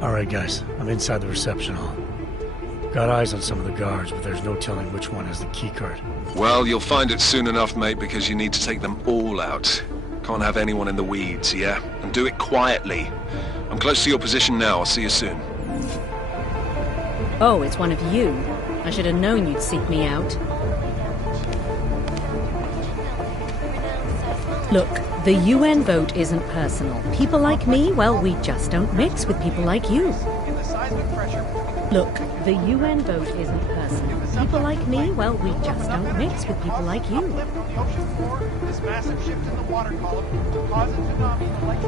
Alright guys, I'm inside the reception hall. Got eyes on some of the guards, but there's no telling which one has the keycard. Well, you'll find it soon enough, mate, because you need to take them all out. Can't have anyone in the weeds, yeah? And do it quietly. I'm close to your position now. I'll see you soon. Oh, it's one of you. I should have known you'd seek me out. Look, the UN vote isn't personal. People like me, well, we just don't mix with people like you. Look, the UN vote isn't personal. People like me, well, we just don't mix with people like you. This massive shift in the water column to cause a tsunami like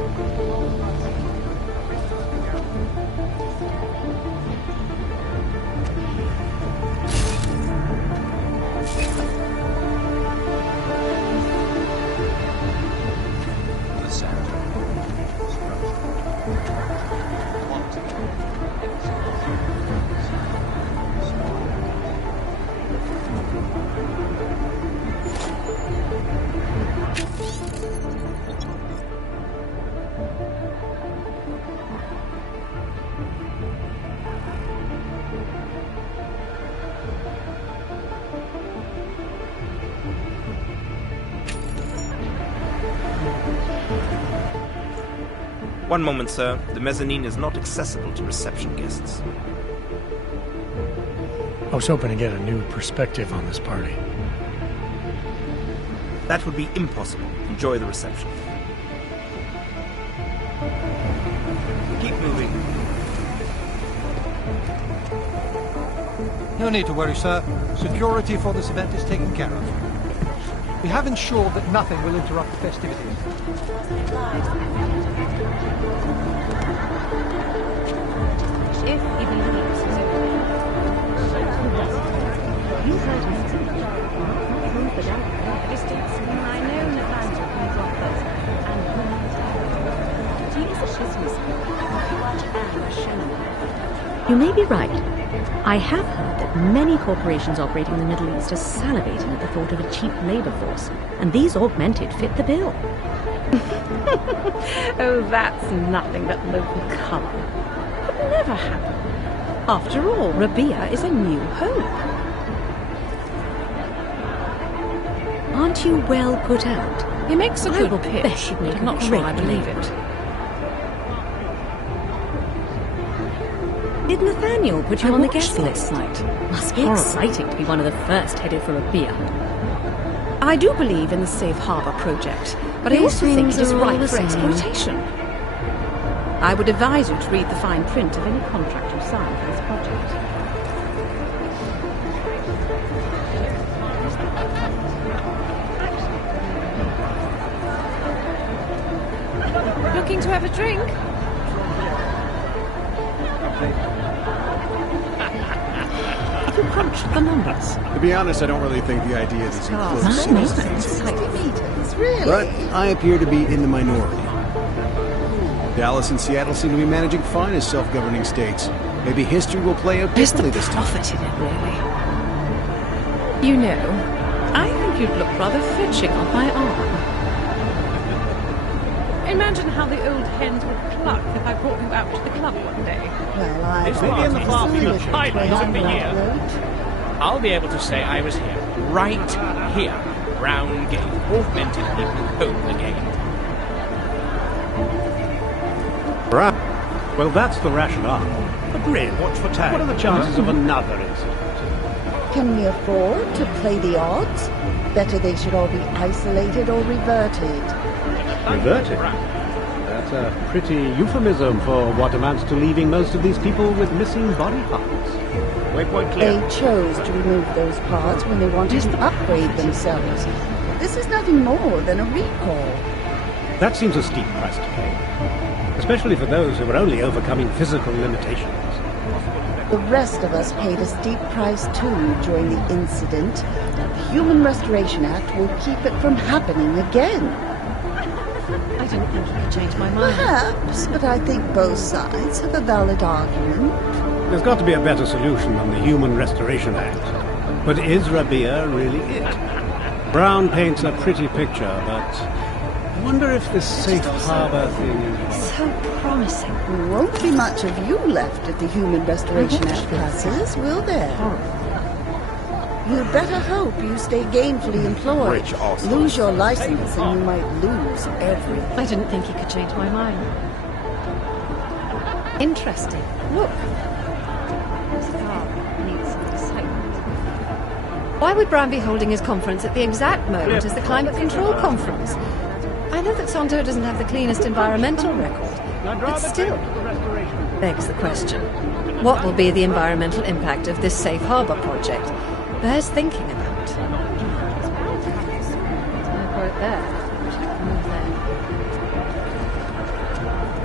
One moment, sir. The mezzanine is not accessible to reception guests. I was hoping to get a new perspective on this party. That would be impossible. Enjoy the reception. Keep moving. No need to worry, sir. Security for this event is taken care of. We have ensured that nothing will interrupt the festivities. If he believes his own you heard me say prove the doubt at a distance. I know Nathaniel comes off first, and he is a business and a showman. You may be right. I have heard that many corporations operating in the Middle East are salivating at the thought of a cheap labor force, and these augmented fit the bill. Oh, that's nothing but local colour. Could never happen. After all, Rabia is a new hope. Aren't you well put out? He makes a good pitch. I'm not sure I believe it. Did Nathaniel put you on the guest list? Must be exciting to be one of the first headed for Rabia. I do believe in the Safe Harbor project, but I also think it is ripe for exploitation. I would advise you to read the fine print of any contract you sign for this project. Looking to have a drink? Have you crunched the numbers? To be honest, I don't really think the idea is Really? But I appear to be in the minority. Dallas and Seattle seem to be managing fine as self-governing states. Maybe history will play out differently this time. There's the profit in it, really. You know, I think you'd look rather fetching on my arm. Imagine how the old hens would cluck if I brought you out to the club one day. Well, I Maybe in the far future, highlights of the year, I'll be able to say I was here, right here. Brown Gate, augmented people hope again. Right. Well, that's the rationale. But really, watch for time. What are the chances of another incident? Can we afford to play the odds? Better they should all be isolated or reverted. Reverted? That's a pretty euphemism for what amounts to leaving most of these people with missing body parts. Waypoint clear. They chose to remove those parts when they wanted to upgrade themselves. This is nothing more than a recall. That seems a steep price to pay. Especially for those who are only overcoming physical limitations. The rest of us paid a steep price too during the incident. The Human Restoration Act will keep it from happening again. I didn't think you could change my mind. Perhaps, but I think both sides have a valid argument. There's got to be a better solution than the Human Restoration Act. But is Rabia really it? Brown paints a pretty picture, but Wonder if this safe harbor thing is... So promising. There won't be much of you left if the Human Restoration Act passes, will there? You'd better hope you stay gainfully employed. Lose your license and you might lose everything. I didn't think he could change my mind. Interesting. Look. This car needs some excitement. Why would Brown be holding his conference at the exact moment as the climate control conference? I know that Santo doesn't have the cleanest environmental record, but still begs the question. What will be the environmental impact of this safe harbor project? Bears thinking about. I've got it there.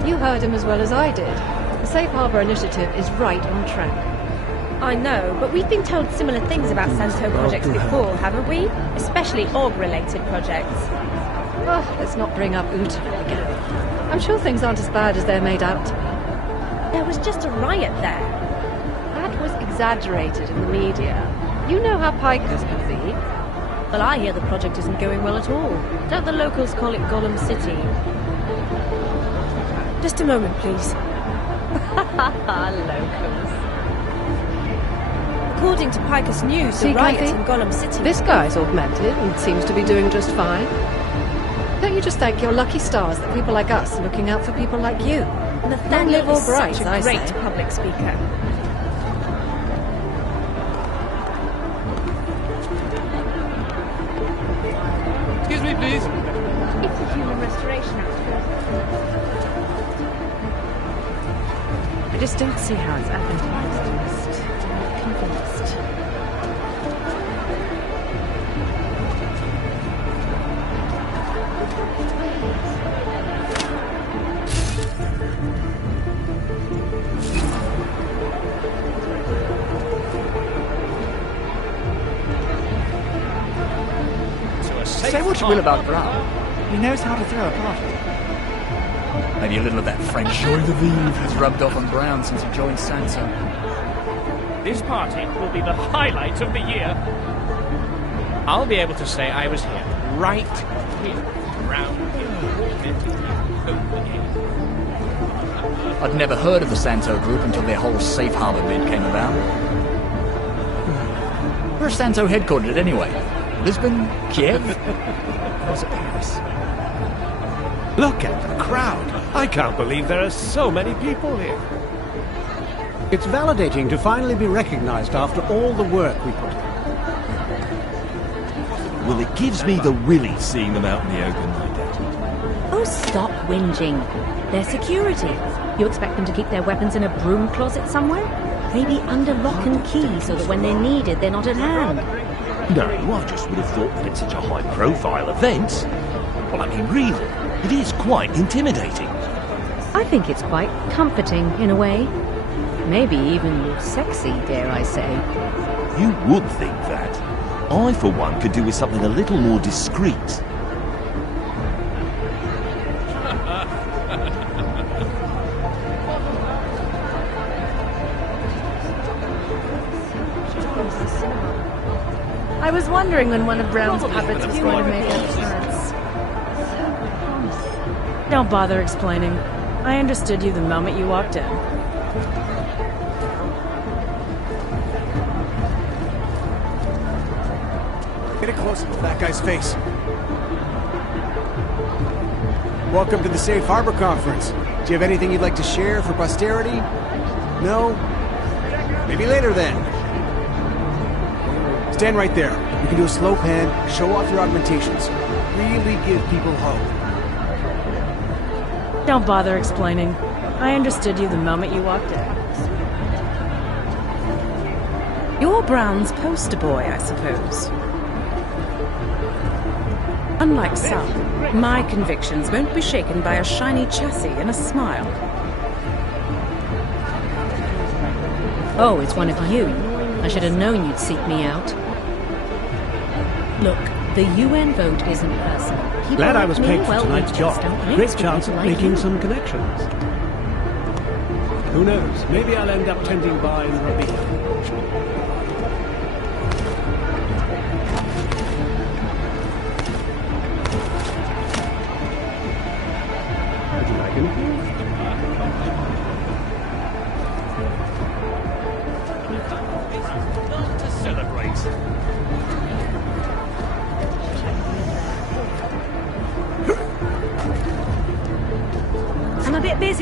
You heard him as well as I did. The Safe Harbor Initiative is right on track. I know, but we've been told similar things about Santo projects before, haven't we? Especially org-related projects. Oh, let's not bring up Uta again. I'm sure things aren't as bad as they're made out to be. There was just a riot there. That was exaggerated in the media. You know how pikers can be. Well, I hear the project isn't going well at all. Don't the locals call it Gollum City? Just a moment, please. Locals. According to Picus News, the riot in Gollum City... This guy's augmented and seems to be doing just fine. Don't you just thank your lucky stars that people like us are looking out for people like you? Nathaniel is bright, such a great public speaker. Excuse me, please. It's the Human Restoration Act. I just don't see how it's advantageous. I'm not convinced. Say what you will about Brown. He knows how to throw a party. Maybe a little of that French joie de vivre has rubbed off on Brown since he joined Santo. This party will be the highlight of the year. I'll be able to say I was here, right here, round here. I'd never heard of the Santo group until their whole safe harbor bid came about. Where's Santo headquartered anyway? Lisbon? Kiev? Or is it Paris? Look at the crowd. I can't believe there are so many people here. It's validating to finally be recognized after all the work we put in. Well, it gives me the willies seeing them out in the open like that. Oh, stop whinging. They're security. You expect them to keep their weapons in a broom closet somewhere? Maybe under lock and key so that when they're needed, they're not at hand. No, I just would have thought that it's such a high-profile event. Well, I mean, really, it is quite intimidating. I think it's quite comforting, in a way. Maybe even sexy, dare I say. You would think that. I, for one, could do with something a little more discreet. I was wondering when one of Brown's puppets was going to make an appearance. Don't bother explaining. I understood you the moment you walked in. Get a close-up of that guy's face. Welcome to the Safe Harbor Conference. Do you have anything you'd like to share for posterity? No? Maybe later then. Stand right there. You can do a slow pan, show off your augmentations. Really give people hope. Don't bother explaining. I understood you the moment you walked in. You're Brown's poster boy, I suppose. Unlike some, my convictions won't be shaken by a shiny chassis and a smile. Oh, it's one of you. I should have known you'd seek me out. Look, the UN vote isn't personal. People Glad like I was me, picked for well, tonight's we job. just don't mix Great with chance of people like making you. some connections. Who knows? Maybe I'll end up tending bar in Rabiha.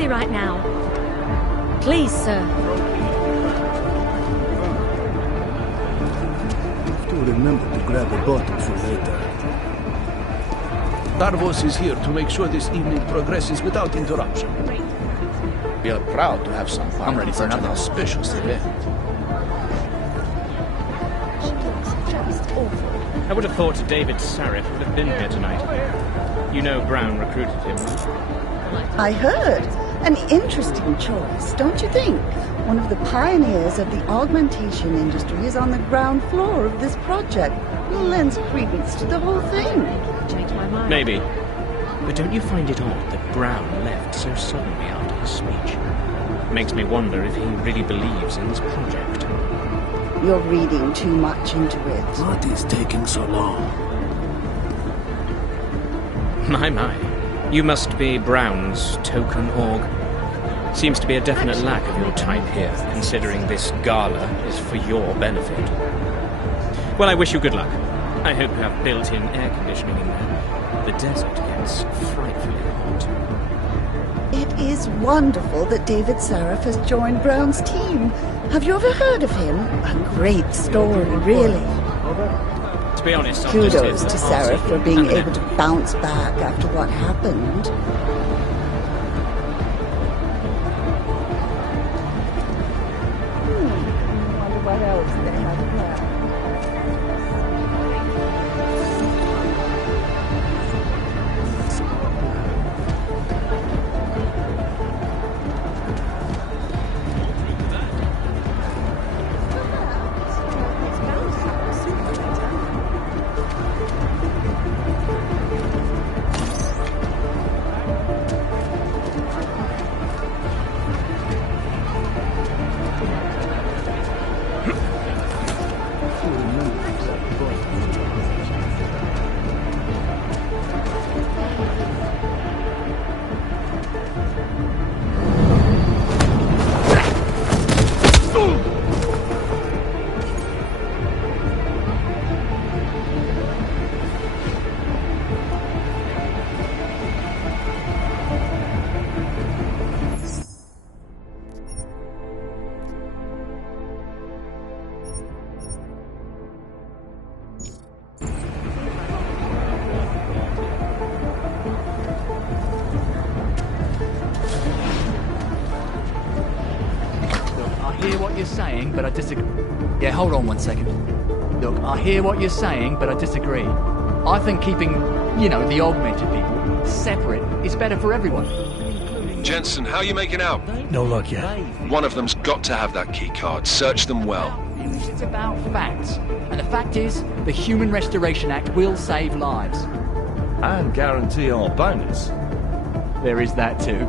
busy right now. Please, sir. Have to remember to grab a bottle for later. Darvos is here to make sure this evening progresses without interruption. We are proud to have some part in such an auspicious event. I would have thought David Sarif would have been here tonight. You know Brown recruited him. I heard. An interesting choice, don't you think? One of the pioneers of the augmentation industry is on the ground floor of this project. Will lend credence to the whole thing. Change my mind. Maybe. But don't you find it odd that Brown left so suddenly after his speech? Makes me wonder if he really believes in this project. You're reading too much into it. What is taking so long? My. You must be Brown's token org. Seems to be a definite lack of your type here, considering this gala is for your benefit. Well, I wish you good luck. I hope you have built-in air conditioning in there. The desert gets frightfully hot. It is wonderful that David Sarif has joined Brown's team. Have you ever heard of him? A great story, really. To be honest, Kudos to Sarif for being able to bounce back after what happened. I wonder what else they have planned. Saying, but I disagree. Yeah, hold on one second. Look, I hear what you're saying, but I disagree. I think keeping, the augmented people separate is better for everyone. Jensen, how are you making out? No luck yet. One of them's got to have that key card. Search them well. It's about facts. And the fact is, the Human Restoration Act will save lives. And guarantee our bonus. There is that too.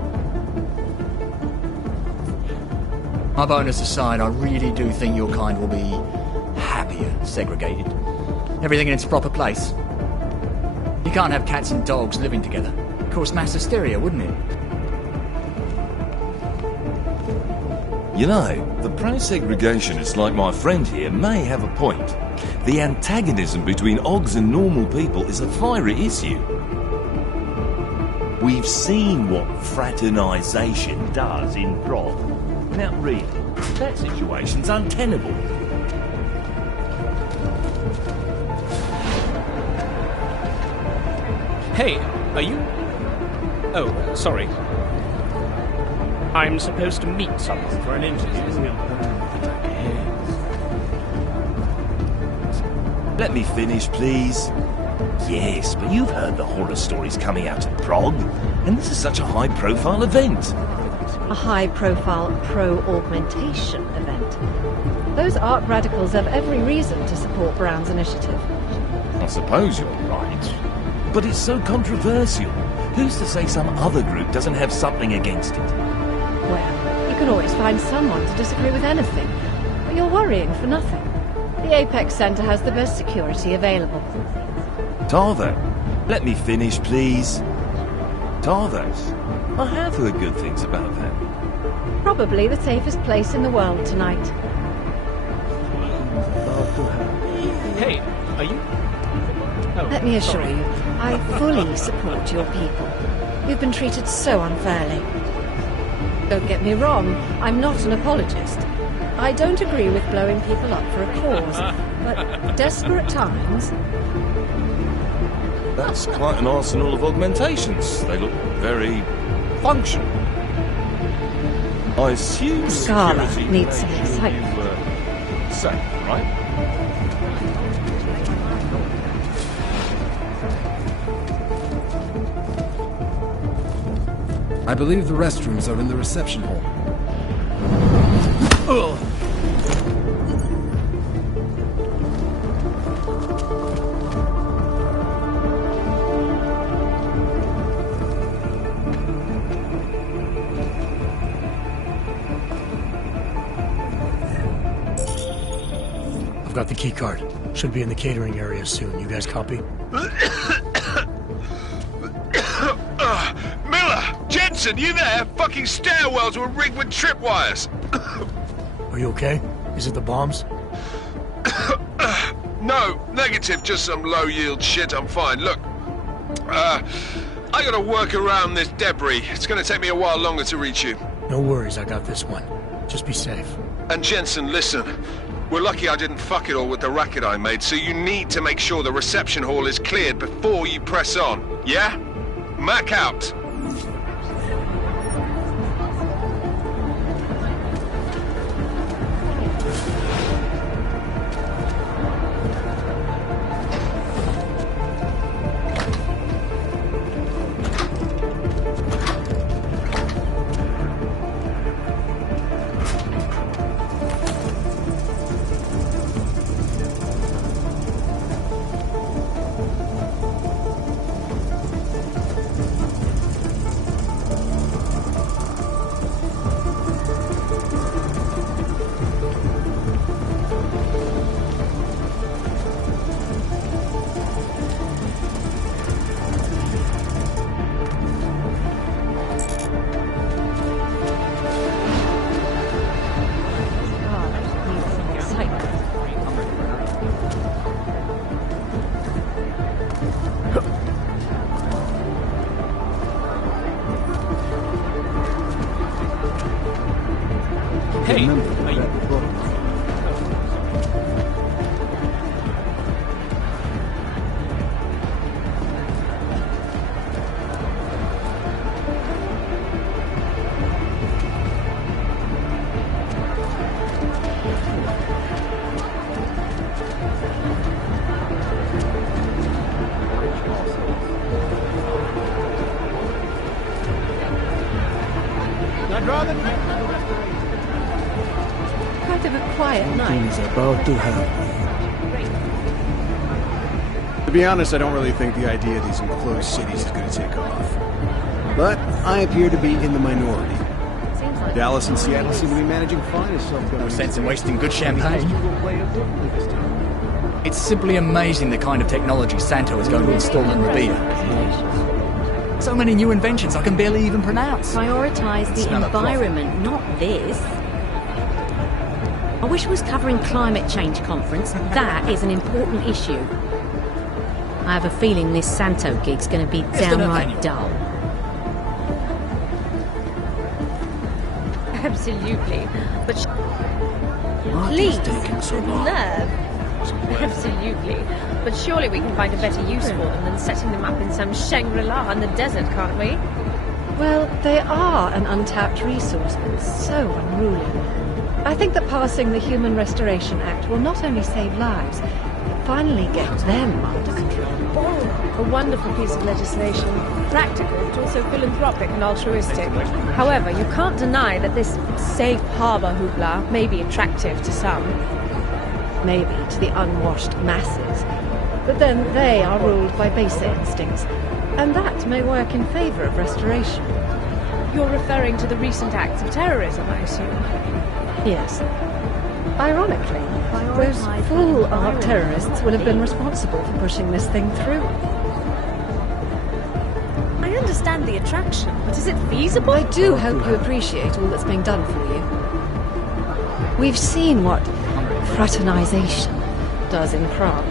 My bonus aside, I really do think your kind will be happier segregated. Everything in its proper place. You can't have cats and dogs living together. Cause mass hysteria, wouldn't it? You know, the pro-segregationists like my friend here may have a point. The antagonism between Ogs and normal people is a fiery issue. We've seen what fraternisation does in Prague. Now really, that situation's untenable. Hey, are you... Oh, sorry. I'm supposed to meet someone for an interview. Let me finish, please. Yes, but you've heard the horror stories coming out of Prague, and this is such a high-profile event. A high-profile pro-augmentation event. Those ARC radicals have every reason to support Brown's initiative. I suppose you're right. But it's so controversial. Who's to say some other group doesn't have something against it? Well, you can always find someone to disagree with anything. But you're worrying for nothing. The Apex Center has the best security available. Tarvo, let me finish, please. Tarvos. I have heard good things about that. Probably the safest place in the world tonight. Hey, are you... Oh, let me assure you, I fully support your people. You've been treated so unfairly. Don't get me wrong, I'm not an apologist. I don't agree with blowing people up for a cause, but desperate times... That's quite an arsenal of augmentations. They look very functional. I assume Scala security needs some made excitement. you, safe, right? I believe the restrooms are in the reception hall. I've got the key card. Should be in the catering area soon. You guys copy? Jensen, you there? Fucking stairwells were rigged with tripwires. Are you okay? Is it the bombs? No, negative, just some low-yield shit. I'm fine. Look, I gotta work around this debris. It's gonna take me a while longer to reach you. No worries, I got this one. Just be safe. And Jensen, listen. We're lucky I didn't fuck it all with the racket I made, so you need to make sure the reception hall is cleared before you press on. Yeah? Mac out. Quite of a quiet night. Things about to happen. To be honest, I don't really think the idea of these enclosed cities is going to take off. But I appear to be in the minority. Dallas and Seattle seem to be managing fine as self-governing. No sense in wasting good champagne. It's simply amazing the kind of technology Santo is going to install in the beer. So many new inventions I can barely even pronounce. Prioritize the environment, not this. I wish it was covering climate change conference. That is an important issue. I have a feeling this Santo gig's going to be downright dull. Absolutely. But What please, is taking so long? nerve. Absolutely. But surely we can find a better use for them than setting them up in some Shangri-La in the desert, can't we? Well, they are an untapped resource, but so unruly. I think that passing the Human Restoration Act will not only save lives, but finally get them under control. A wonderful piece of legislation. Practical, but also philanthropic and altruistic. However, you can't deny that this safe harbour hoopla may be attractive to some. Maybe to the unwashed masses. But then they are ruled by baser instincts, and that may work in favour of restoration. You're referring to the recent acts of terrorism, I assume? Yes. Ironically, those full-art terrorists will have been responsible for pushing this thing through. I understand the attraction, but is it feasible? I do hope you appreciate all that's being done for you. We've seen what fraternization does in Prague.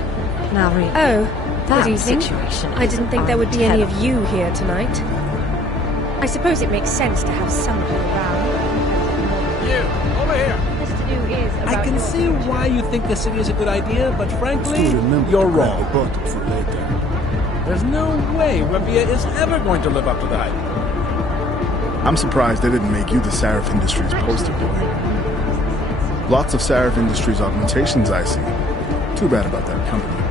Now really, Good evening. situation I didn't think there would be any of you here tonight. I suppose it makes sense to have somebody around. see why you think the city is a good idea, but frankly, you're wrong. There's no way Revia is ever going to live up to the hype. I'm surprised they didn't make you the Seraph Industries poster boy. Lots of Seraph Industries augmentations I see. Too bad about that company.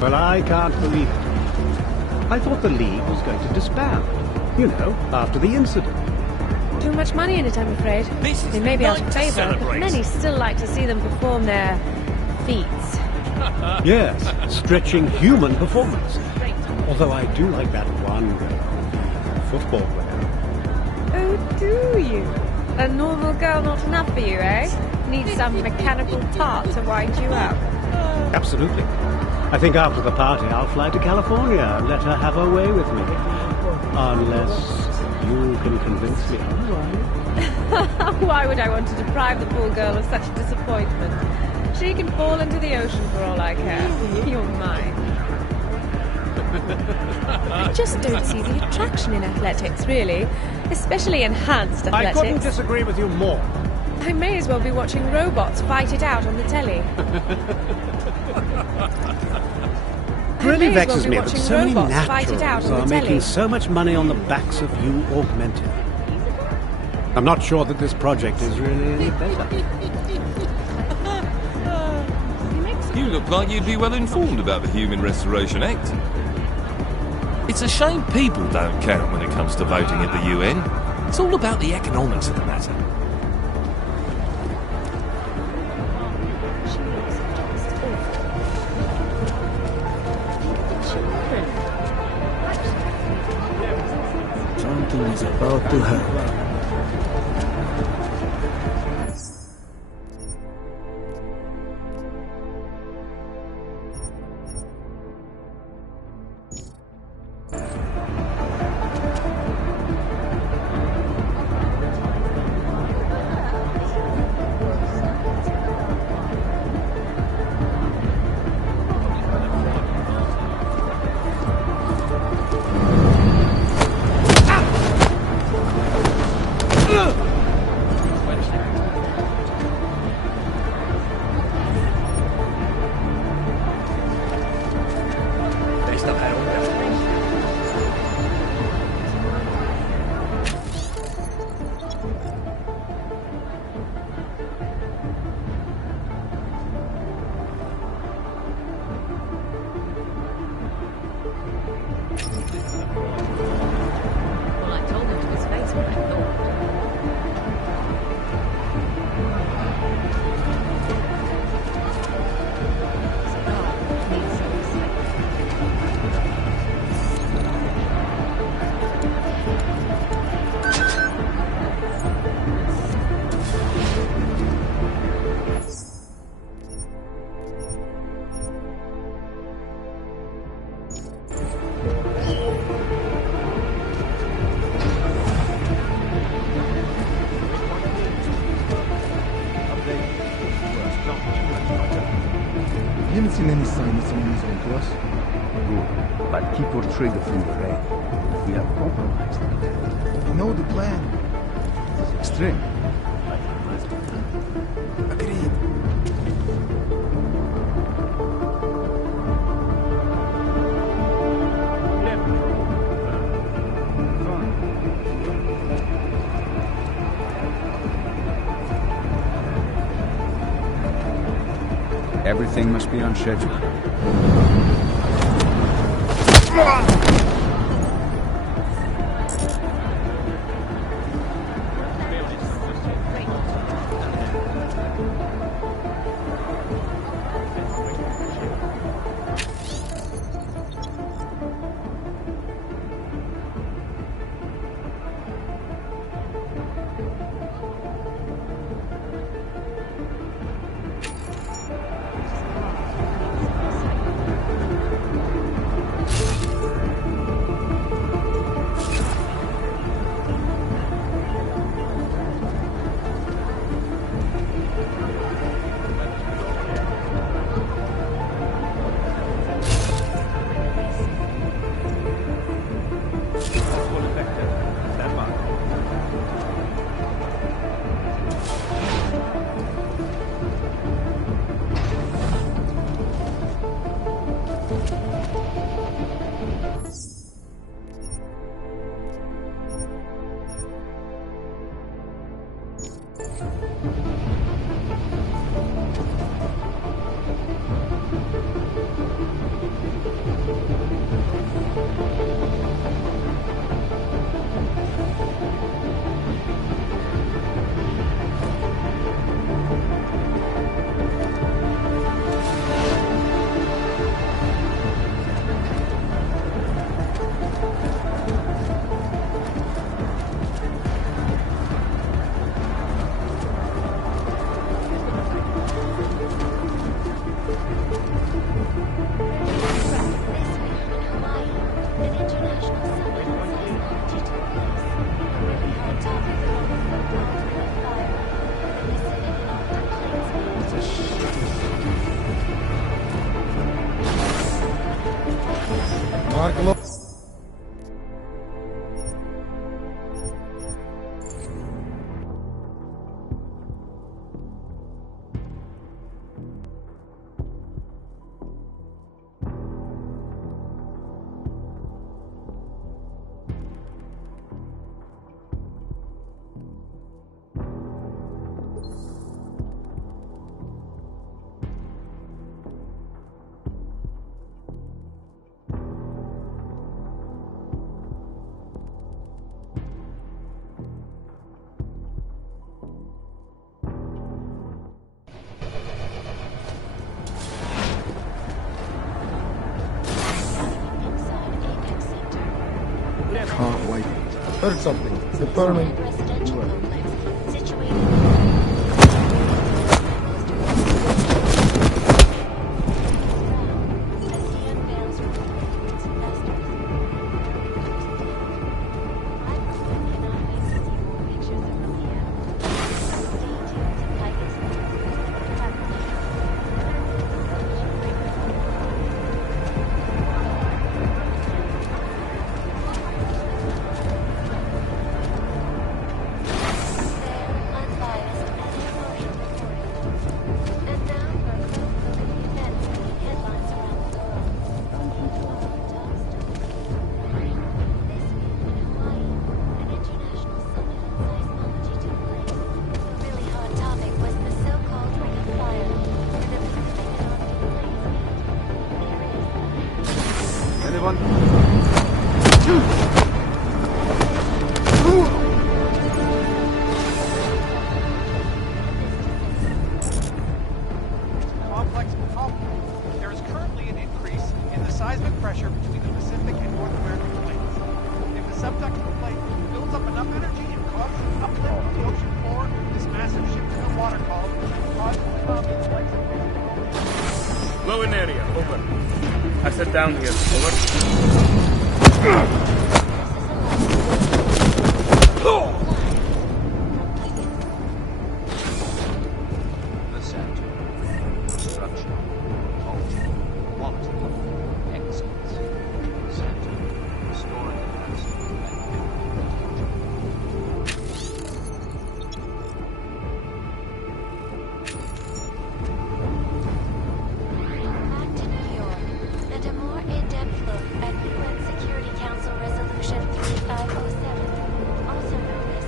Well, I can't believe it. I thought the League was going to disband. You know, after the incident. Too much money in it, I'm afraid. They may be out of favour, but many still like to see them perform their feats. Yes, stretching human performance. Although I do like that one football player. Oh, do you? A normal girl not enough for you, eh? Need some mechanical part to wind you up. Absolutely. I think after the party I'll fly to California and let her have her way with me. Unless you can convince me otherwise. Why would I want to deprive the poor girl of such a disappointment? She can fall into the ocean for all I care. You're mine. I just don't see the attraction in athletics, really. Especially enhanced athletics. I couldn't disagree with you more. I may as well be watching robots fight it out on the telly. It really vexes me that so many naturals are making so much money on the backs of you augmented. I'm not sure that this project is really any better. You look like you'd be well informed about the Human Restoration Act. It's a shame people don't count when it comes to voting at the UN. It's all about the economics of the matter. Something is about to happen. You haven't seen any sign that someone is on to us? Good, but keep your trigger finger ready. We are compromised. I know the plan. It's extreme. Agreed. Everything must be on schedule. Heard something. Confirming. Low in area, over. I said down here, over. Ascent. Structure. Culture. Quality. Excellence. Ascent. Restoring the and a more in-depth look at UN Security Council Resolution 3507, also known as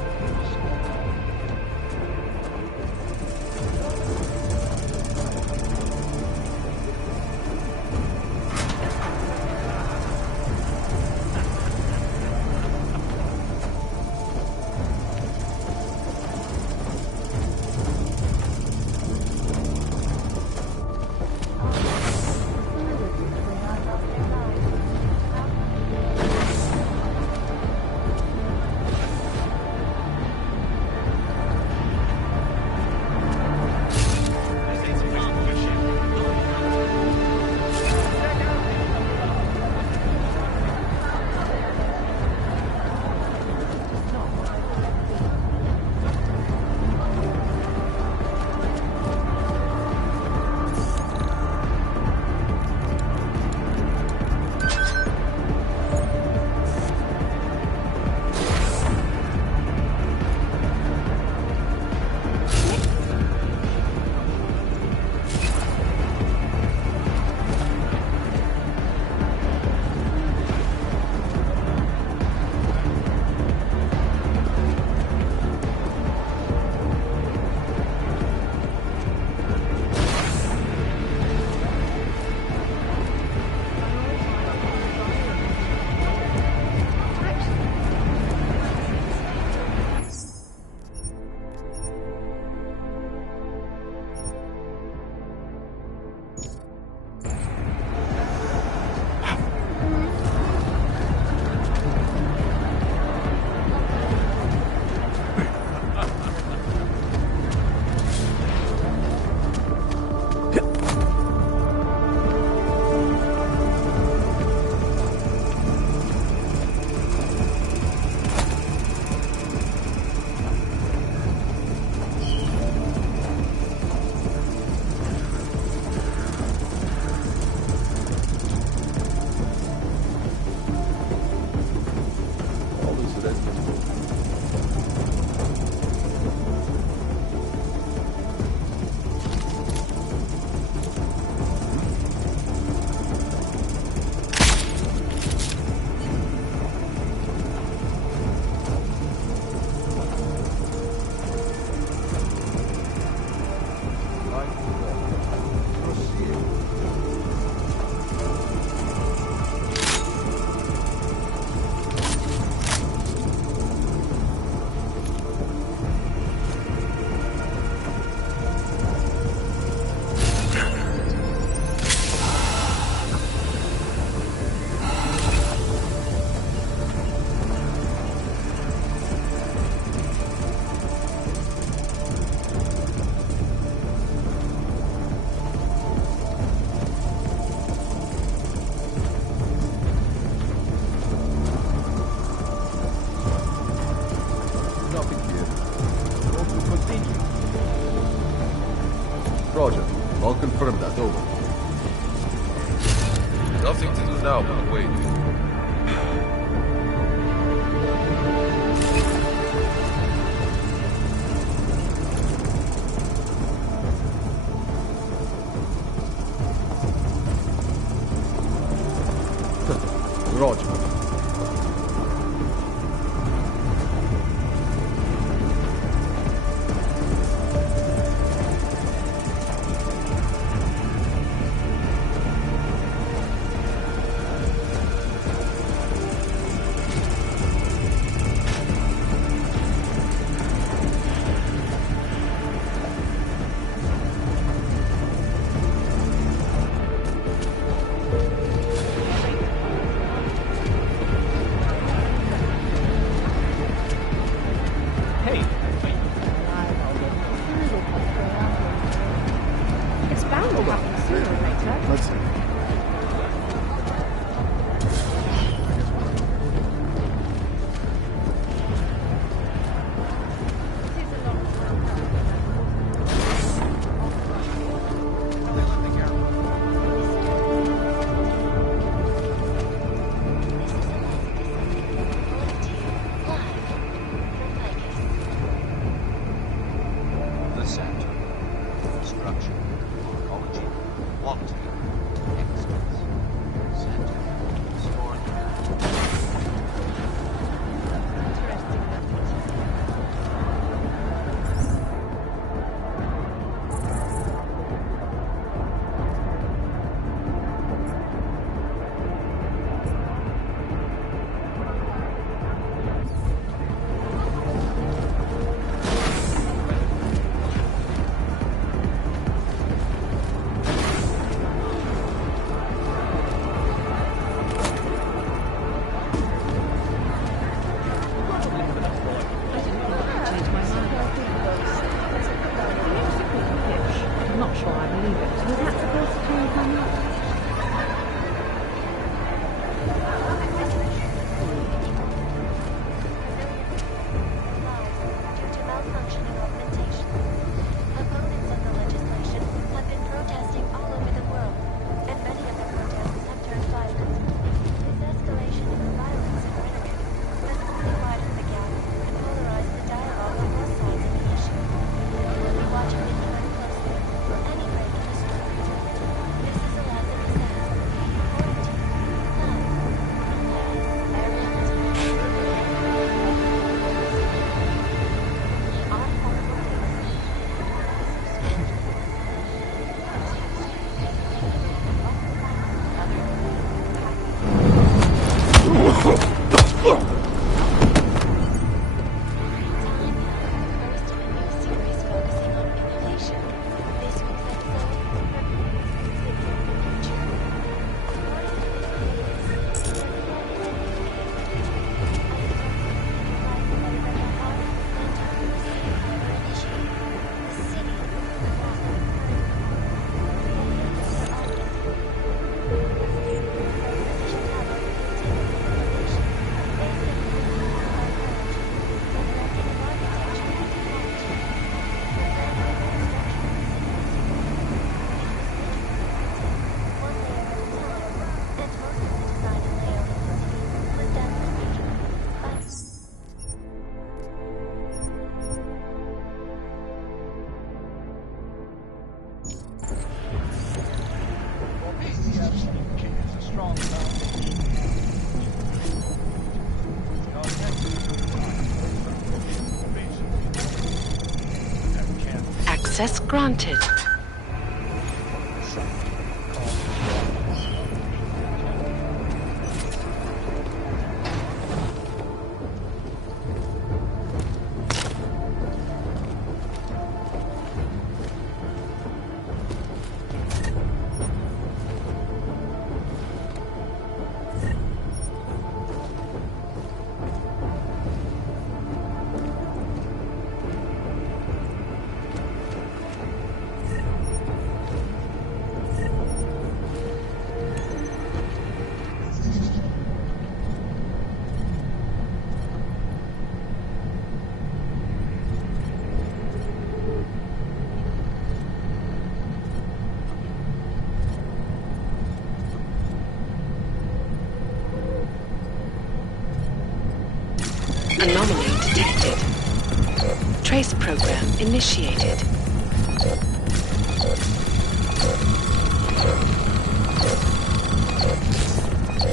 Roger. I'll confirm that. Over. Nothing to do now but wait. Roger. It's bound to happen sooner or later. Let's see. The center. Structure. Ecology. Quality. Excellence. Center. Storing. I'm not sure I believe it. Was that supposed to change my mind? Due to malfunctioning augmentation. Opponents of the legislation have been protesting all over the world, and many of the protests have turned violent. This escalation of violence and rhetoric has only widened the gap and polarized the dialogue on both sides of the issue. We'll be watching this very closely for any break in the story. This is the last of the set. Quarantine. Access granted. initiated.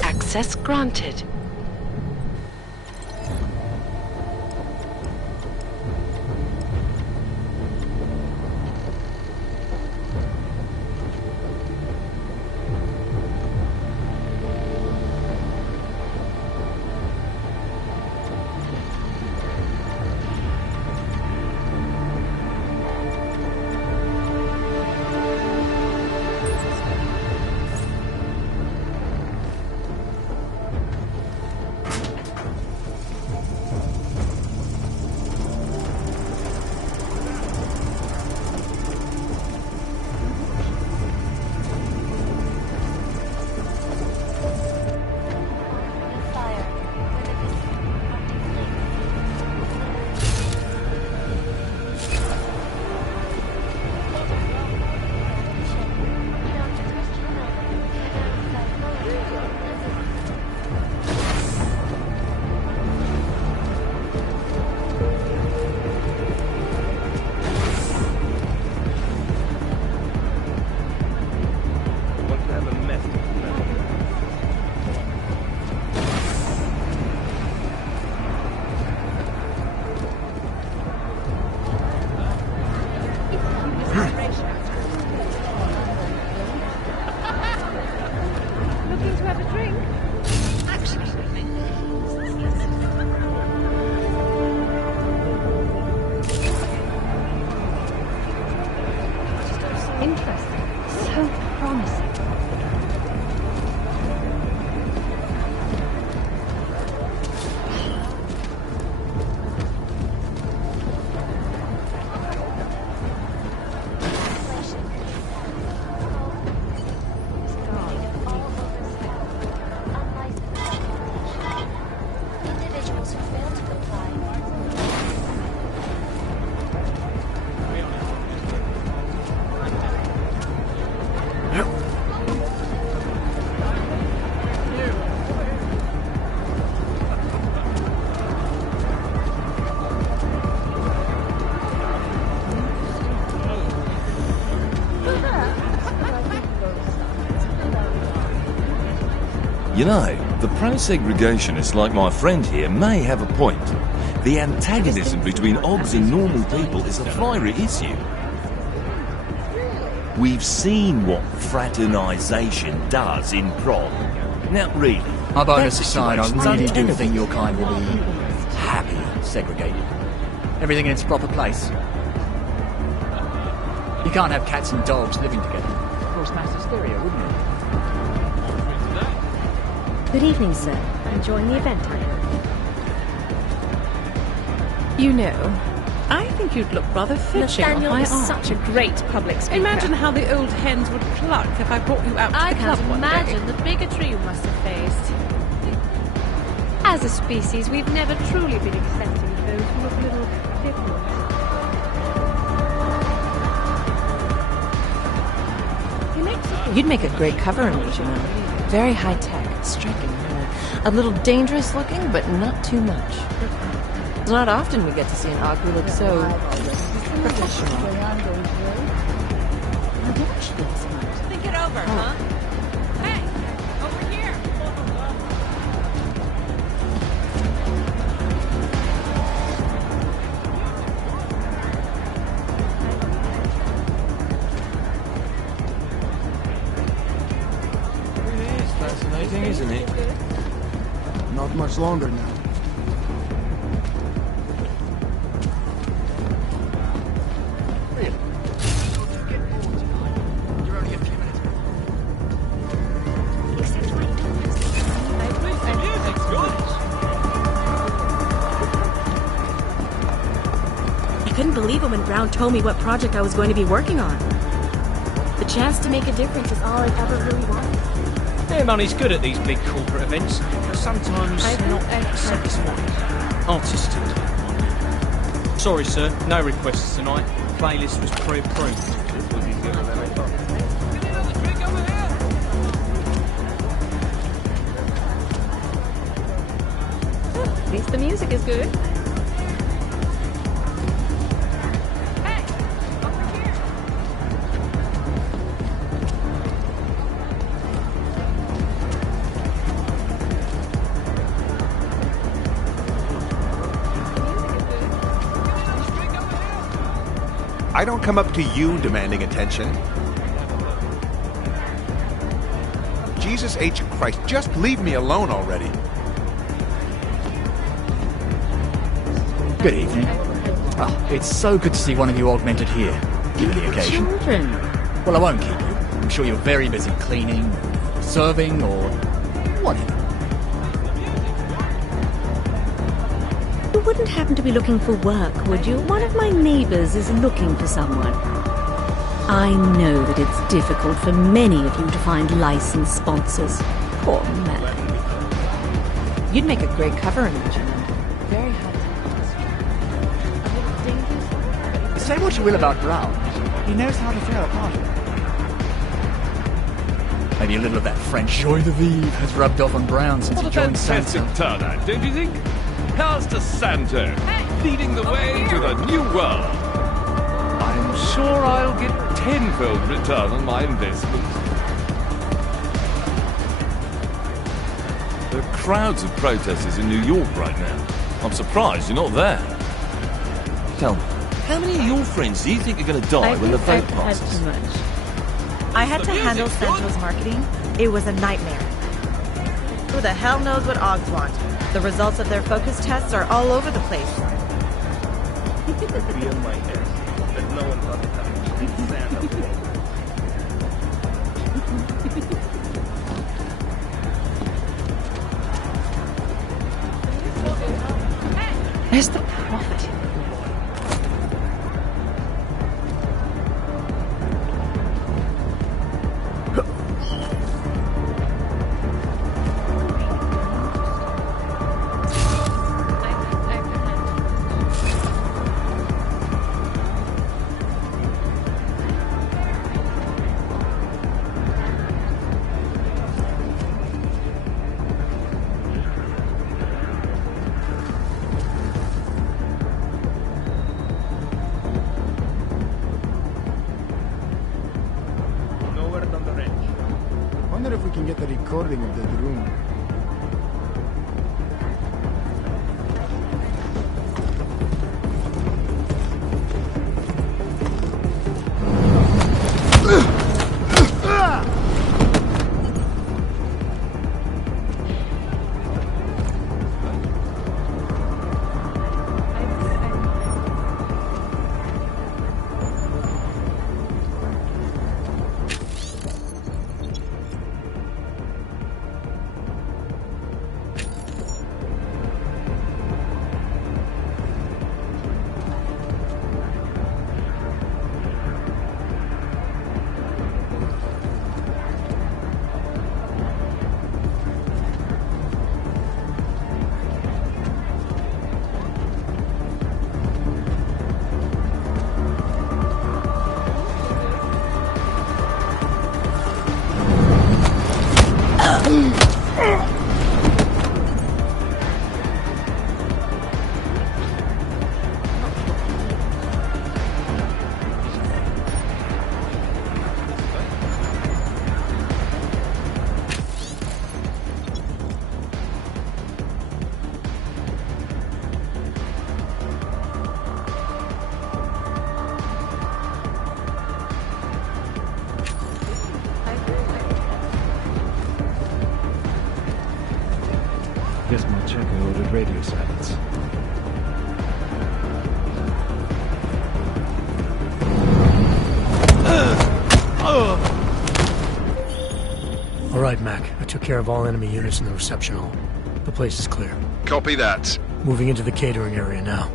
Access granted. You know, the pro-segregationists like my friend here may have a point. The antagonism between Ogs and normal people is a fiery issue. We've seen what fraternisation does in prog. Now, really, My bonus aside, I situation's really do untenable. think your kind will be happier segregated. Everything in its proper place. You can't have cats and dogs living together. Of course, mass hysteria, wouldn't it? Good evening, sir. Enjoying the event, are you? You know, I think you'd look rather fetching on Nathaniel my is arm. such a great public speaker. Imagine how the old hens would cluck if I brought you out to I the club can't one day. imagine the bigotry you must have faced. As a species, we've never truly been accepting of those who look a little different. You'd make a great cover image, you know. Very high-tech, striking, a little dangerous looking, but not too much. It's not often we get to see an Ogg who looks so professional. Think it over, huh? Hey, over here. It is fascinating, isn't it? Not much longer now. I couldn't believe it when Brown told me what project I was going to be working on. The chance to make a difference is all I've ever really wanted. Yeah, money's good at these big corporate events, but sometimes not satisfying. Artistic. Sorry, sir, no requests tonight. Playlist was pre-approved. At least the music is good. I don't come up to you demanding attention. Jesus H. Christ, just leave me alone already. Good evening. Oh, it's so good to see one of you augmented here, given the occasion. Children. Well, I won't keep you. I'm sure you're very busy cleaning, serving, or whatever. You wouldn't happen to be looking for work, would you? One of my neighbours is looking for someone. I know that it's difficult for many of you to find licensed sponsors. Poor man. You'd make a great cover image, you know. Very high tech. Say what you will about Brown. He knows how to throw a party. Maybe a little of that French joie de vivre has rubbed off on Brown since he joined Fantastic Santa. turnout, don't you think? How's to Santo, leading the way to the new world? I'm sure I'll get tenfold return on my investment. There are crowds of protesters in New York right now. I'm surprised you're not there. Tell me, how many of your friends do you think are going to die when the vote passes? Too much. I had to handle Santo's marketing. It was a nightmare. Who the hell knows what Augs want? The results of their focus tests are all over the place. There's the prophet. Wonder if we can get the recording of that room. Guess my checker ordered radio silence. All right, Mac. I took care of all enemy units in the reception hall. The place is clear. Copy that. Moving into the catering area now.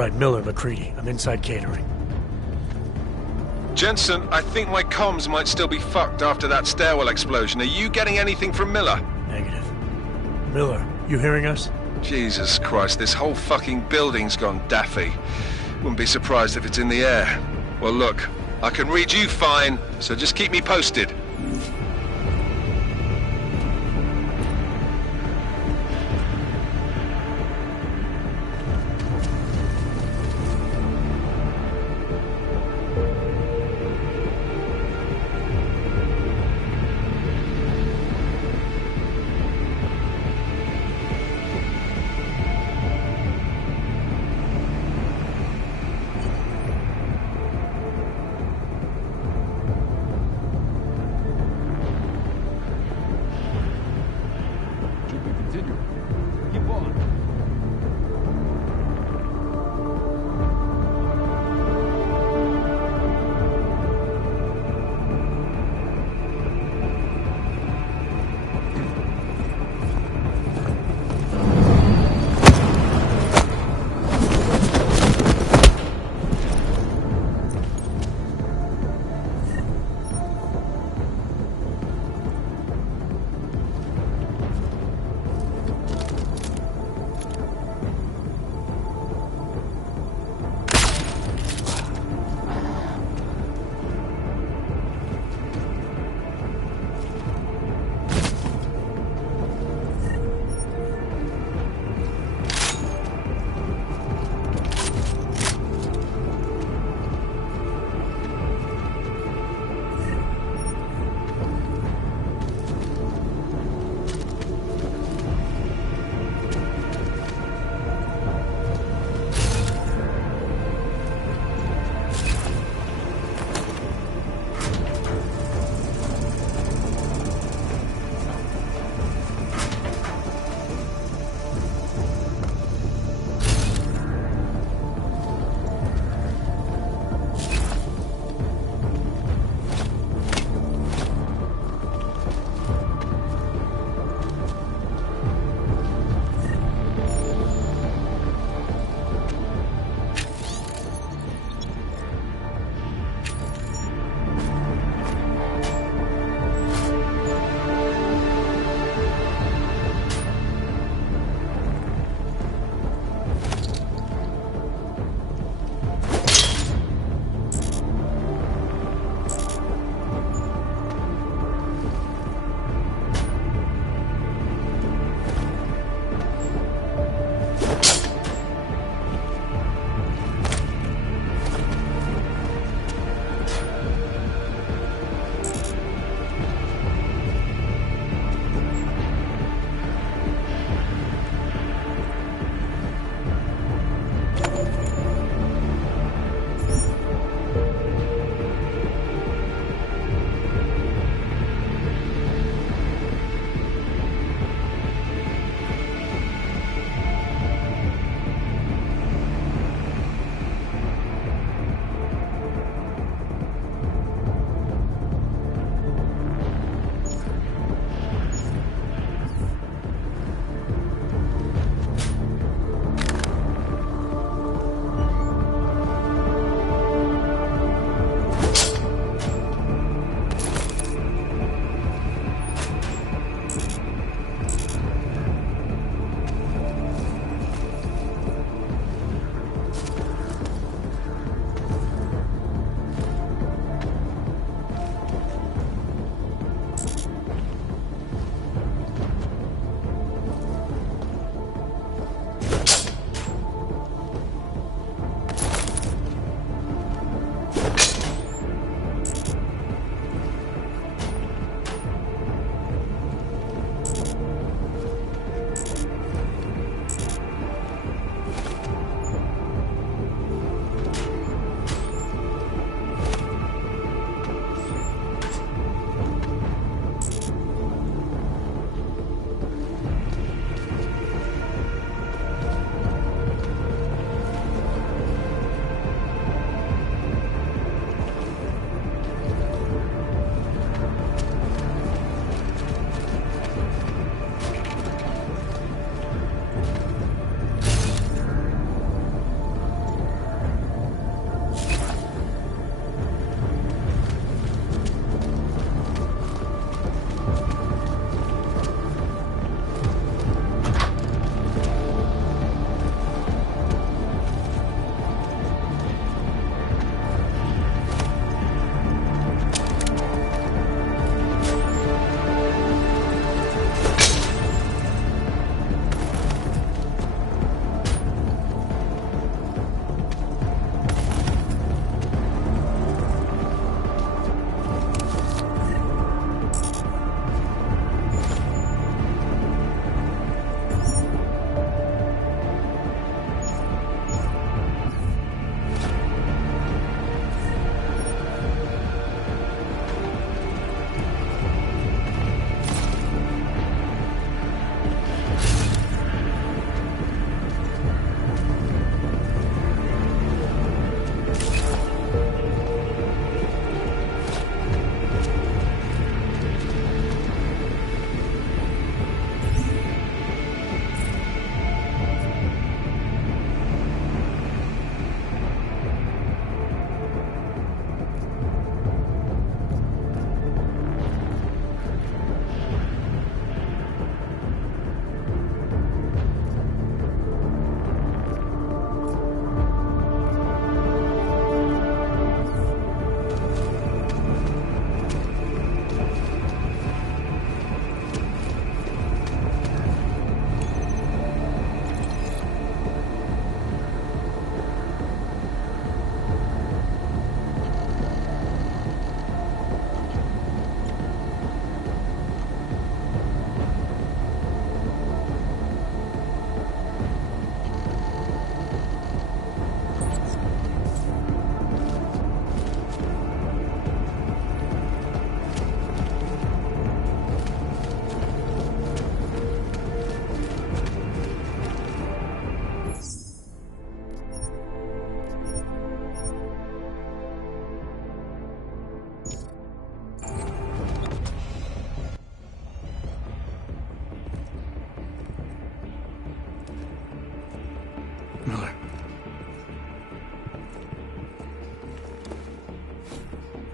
right, Miller, McCready. I'm inside catering. Jensen, I think my comms might still be fucked after that stairwell explosion. Are you getting anything from Miller? Negative. Miller, you hearing us? Jesus Christ, this whole fucking building's gone daffy. Wouldn't be surprised if it's in the air. Well, look, I can read you fine, so just keep me posted.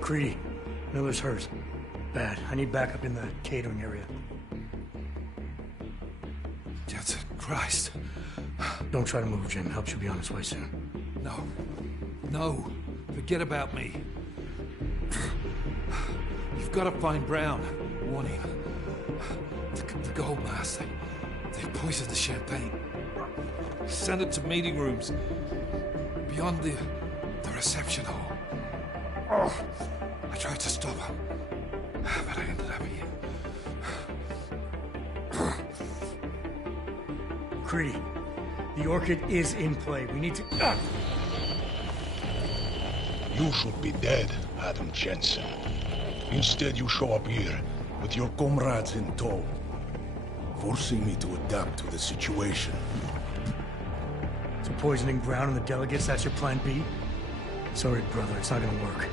Creedy, Miller's hurt. Bad. I need backup in the catering area. Jensen, Christ. Don't try to move, Jim. Help should be on its way soon. No. No. Forget about me. You've got to find Brown. Warn him. The gold mask. They've poisoned the champagne. Send it to meeting rooms. Beyond the reception hall. Oh, I tried to stop him. But I ended up here. Creedy, the Orchid is in play. We need to... You should be dead, Adam Jensen. Instead, you show up here with your comrades in tow, forcing me to adapt to the situation. So poisoning Brown and the delegates, that's your plan B? Sorry, brother, it's not gonna work.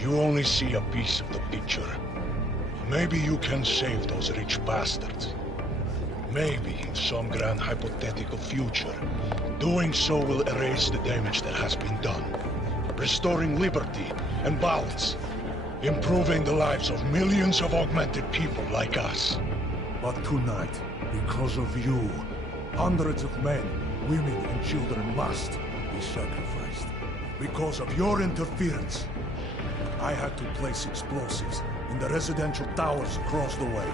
You only see a piece of the picture. Maybe you can save those rich bastards. Maybe, in some grand hypothetical future, doing so will erase the damage that has been done, restoring liberty and balance, improving the lives of millions of augmented people like us. But tonight, because of you, hundreds of men, women, and children must be sacrificed. Because of your interference, I had to place explosives in the residential towers across the way.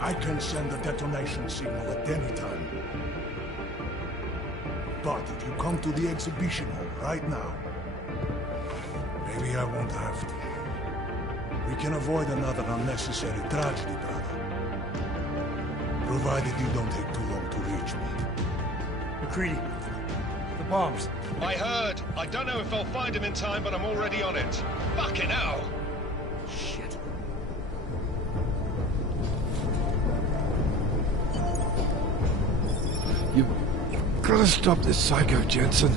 I can send a detonation signal at any time. But if you come to the exhibition hall right now, maybe I won't have to. We can avoid another unnecessary tragedy, brother. Provided you don't take too long to reach me. McCready, the bombs. I heard. I don't know if I'll find him in time, but I'm already on it. Fucking hell! Shit. You've got to stop this psycho, Jensen.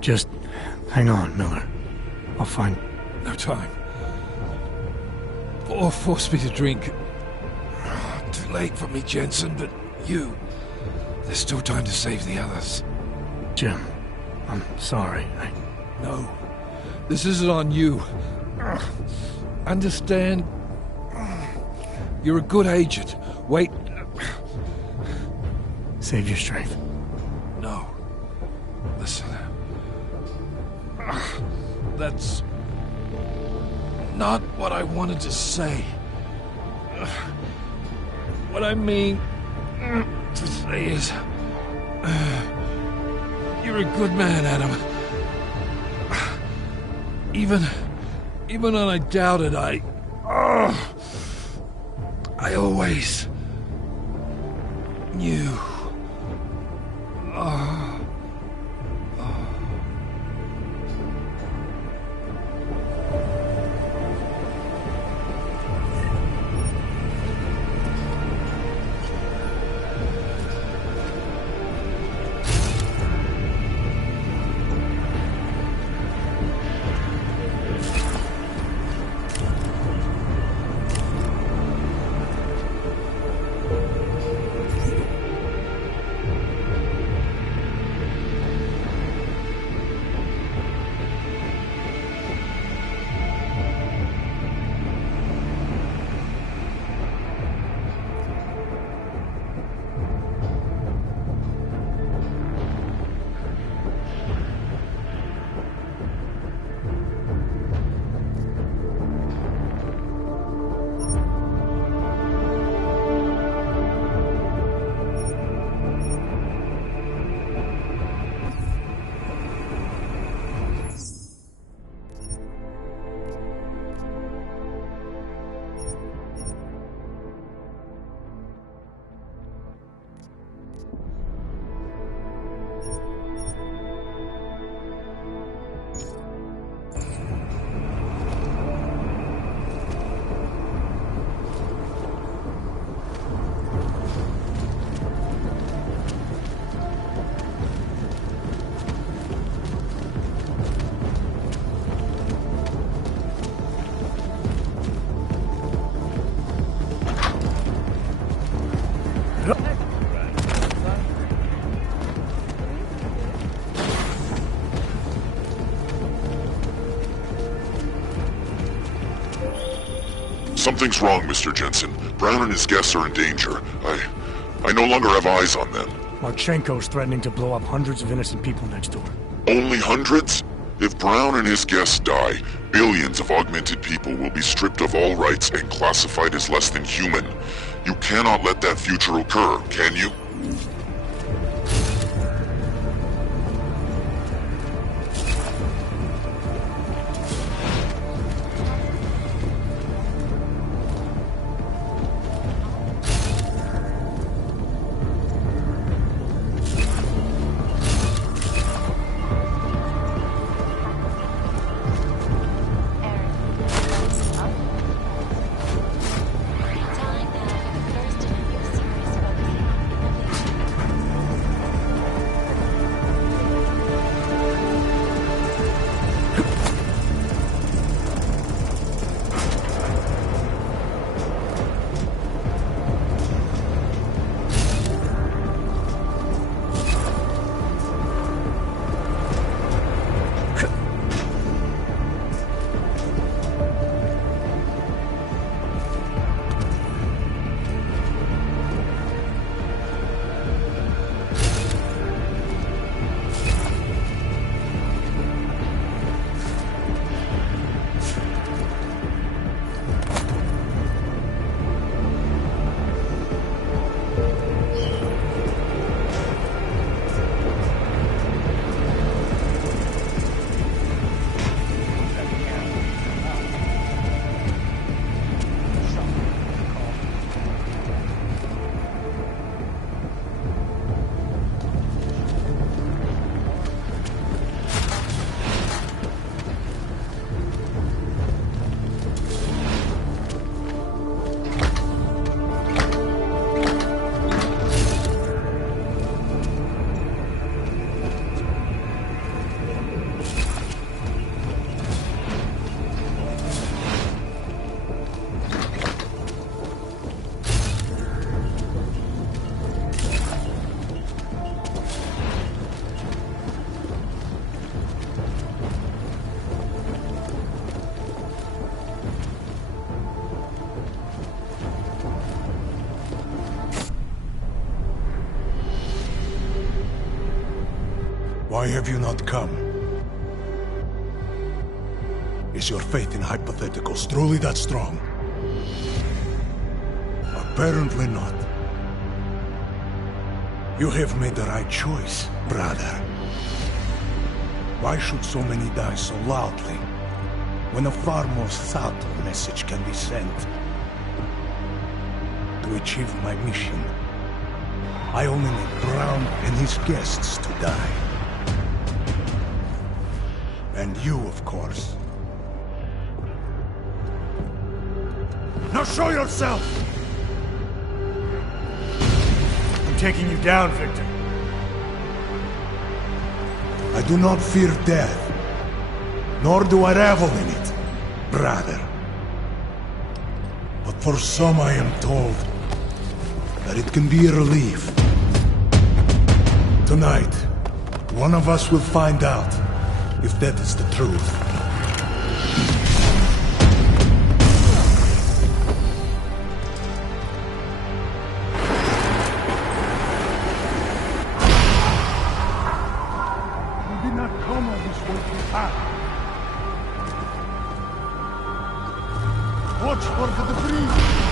Just hang on, Miller. I'll find... No time. Or force me to drink. Too late for me, Jensen, but you... There's still time to save the others. Jim, I'm sorry. No. This isn't on you. Understand? You're a good agent. Wait. Save your strength. No. Listen. That's not what I wanted to say. What I mean to say is, you're a good man, Adam. Even when I doubted, I always knew. Something's wrong, Mr. Jensen. Brown and his guests are in danger. I no longer have eyes on them. Marchenko's threatening to blow up hundreds of innocent people next door. Only hundreds? If Brown and his guests die, billions of augmented people will be stripped of all rights and classified as less than human. You cannot let that future occur, can you? Why have you not come? Is your faith in hypotheticals truly that strong? Apparently not. You have made the right choice, brother. Why should so many die so loudly, when a far more subtle message can be sent? To achieve my mission, I only need Brown and his guests to die. And you, of course. Now show yourself! I'm taking you down, Victor. I do not fear death, nor do I revel in it, brother. But for some I am told that it can be a relief. Tonight, one of us will find out if that is the truth. We did not come all this way to attack. Watch for the debris.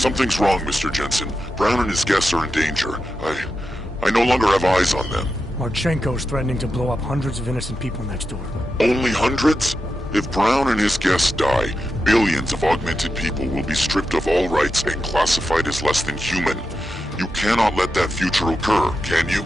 Something's wrong, Mr. Jensen. Brown and his guests are in danger. I no longer have eyes on them. Marchenko's threatening to blow up hundreds of innocent people next door. Only hundreds? If Brown and his guests die, billions of augmented people will be stripped of all rights and classified as less than human. You cannot let that future occur, can you?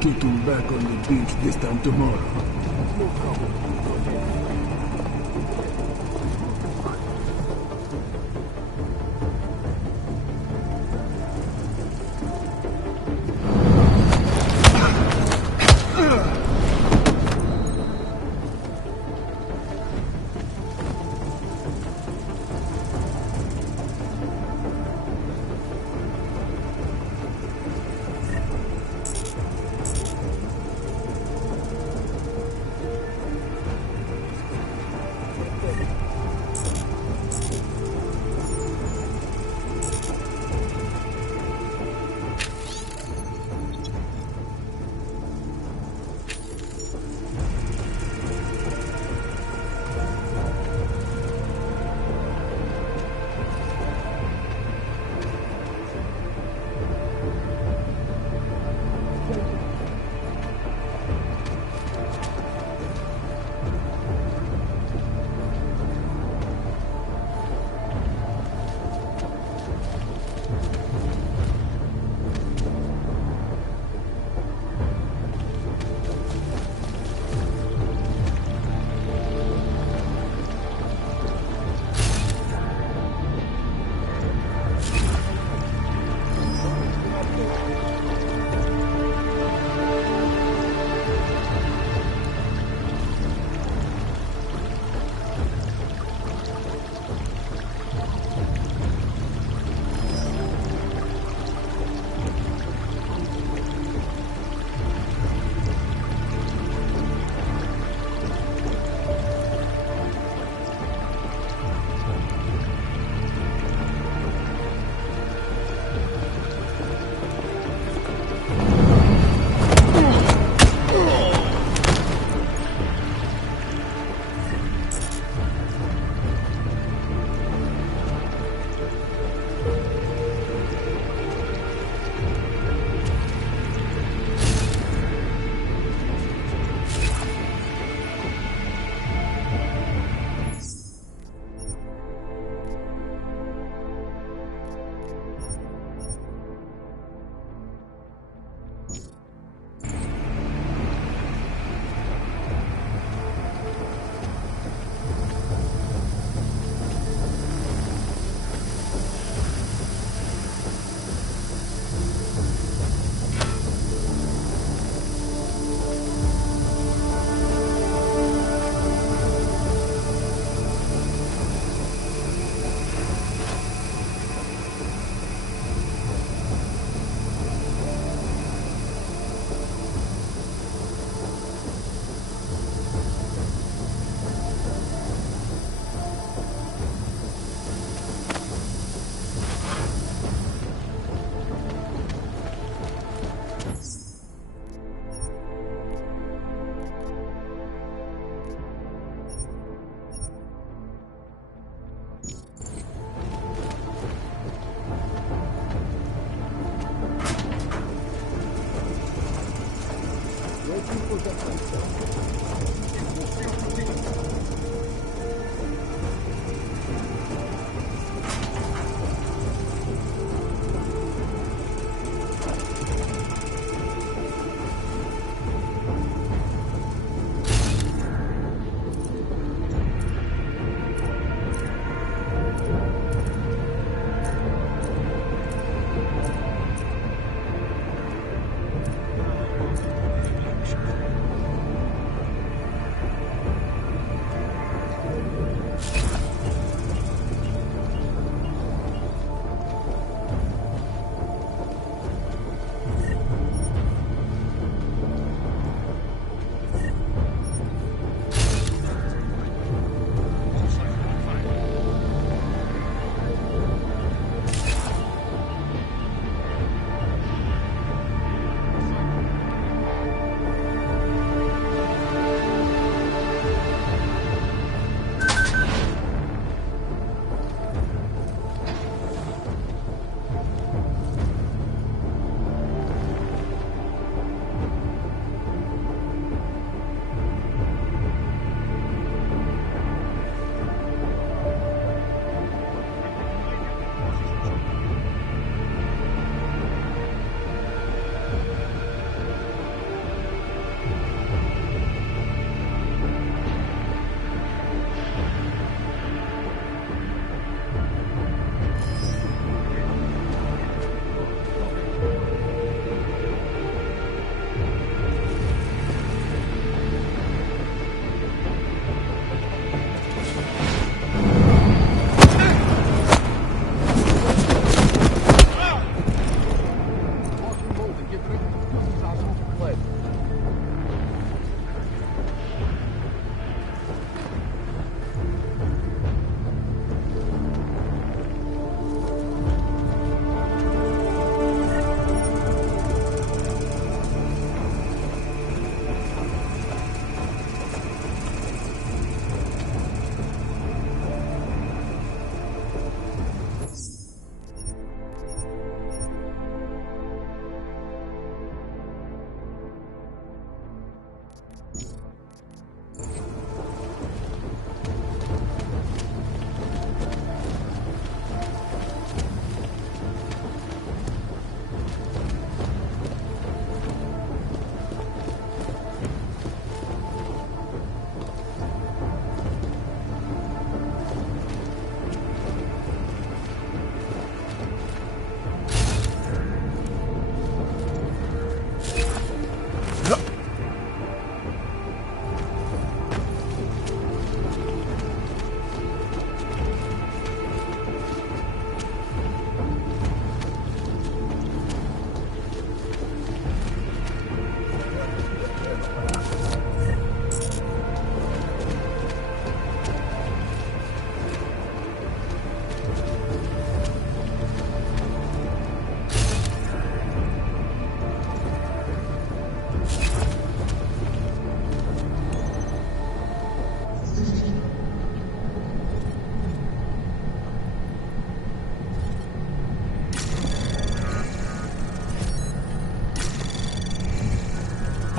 Getting back on the beach this time tomorrow.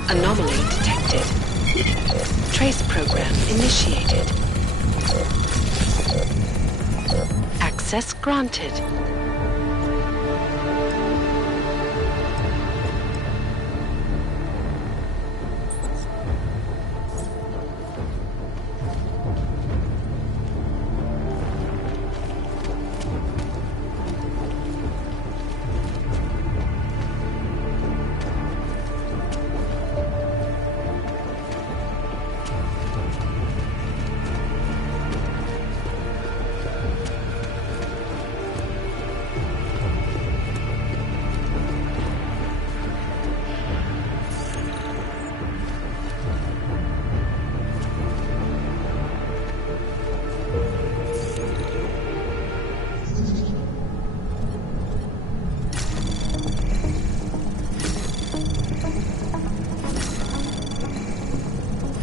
Anomaly detected. Trace program initiated. Access granted.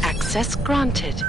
Access granted.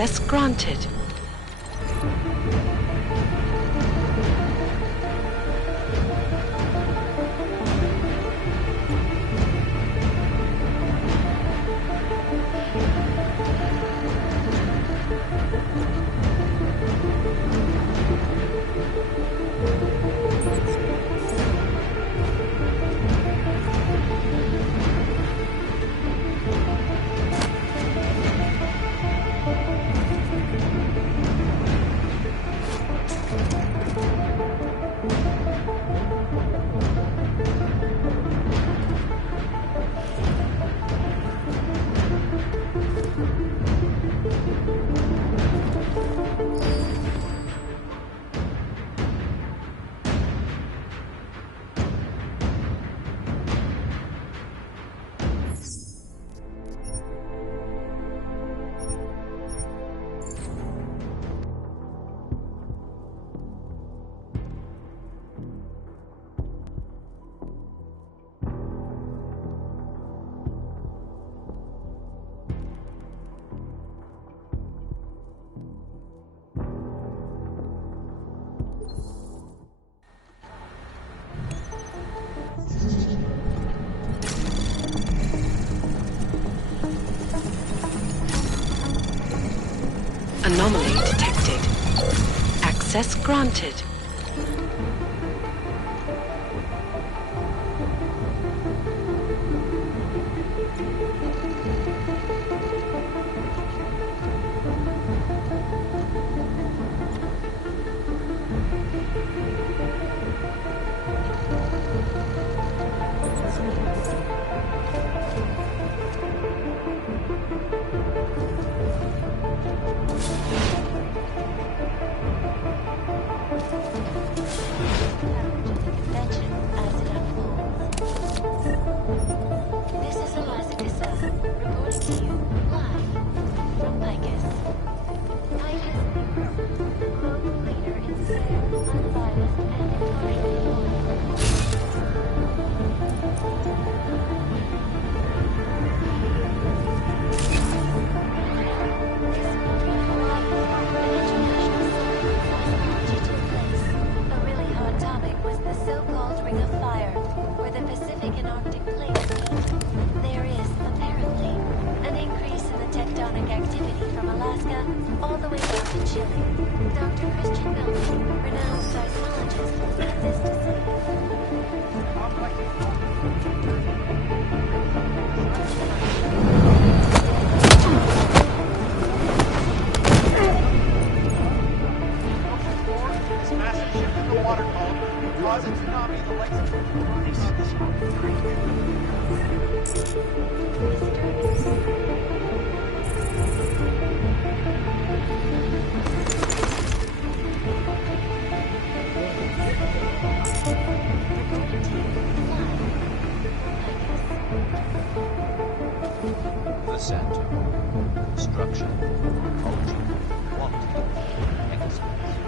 Access granted. Anomaly detected. Access granted. The center. Structure. Culture. Quality. Excellence.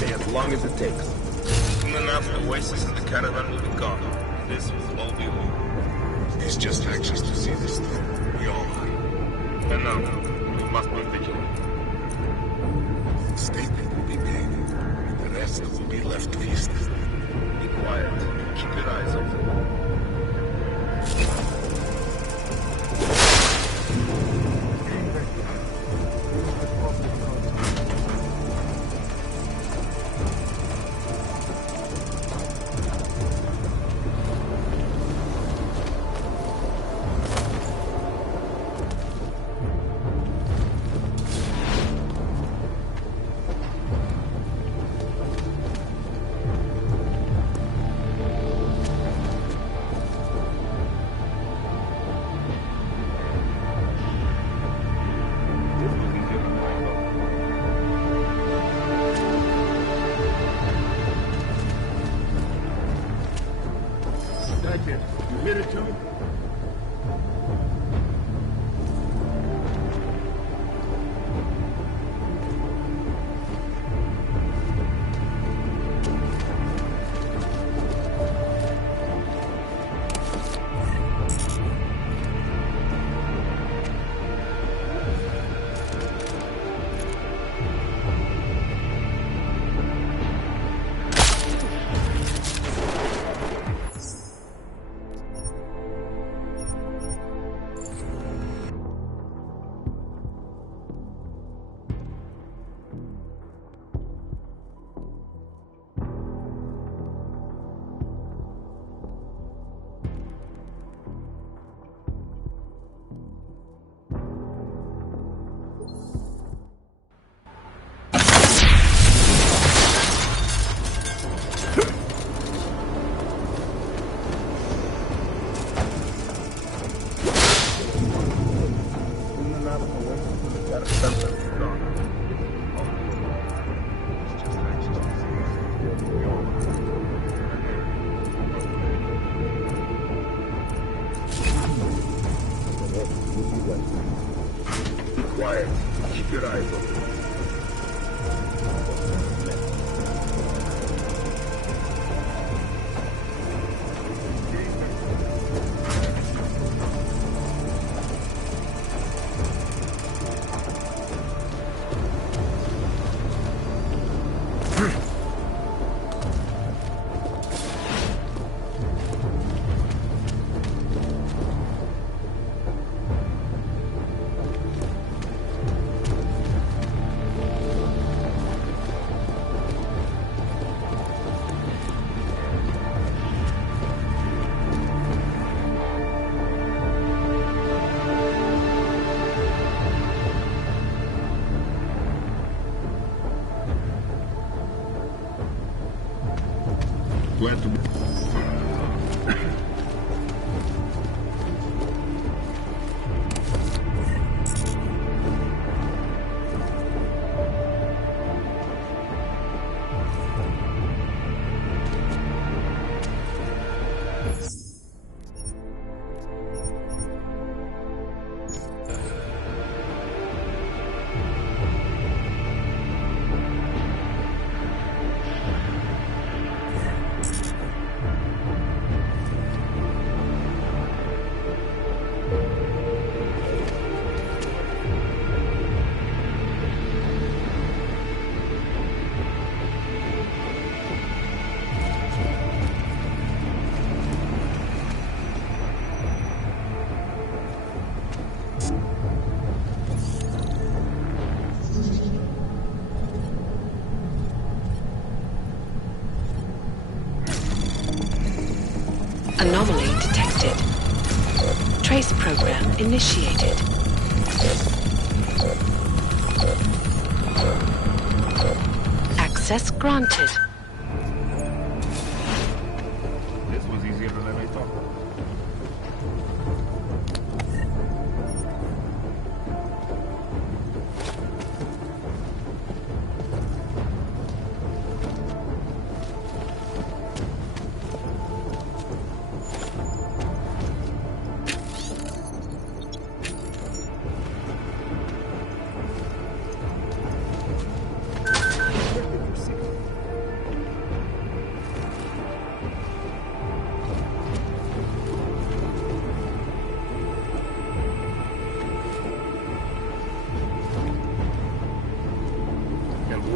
As long as it takes. Soon enough, the Oasis and the caravan will be gone. This will all be over. He's just anxious to see this through. We all are. And now, we must be vigilant. Statement will be made. The rest will be left to history. Be quiet. Keep your eyes open. You hear it too? Be quiet. Keep your eyes open. Glad to be. Anomaly detected. Trace program initiated. Access granted. This was easier than I thought.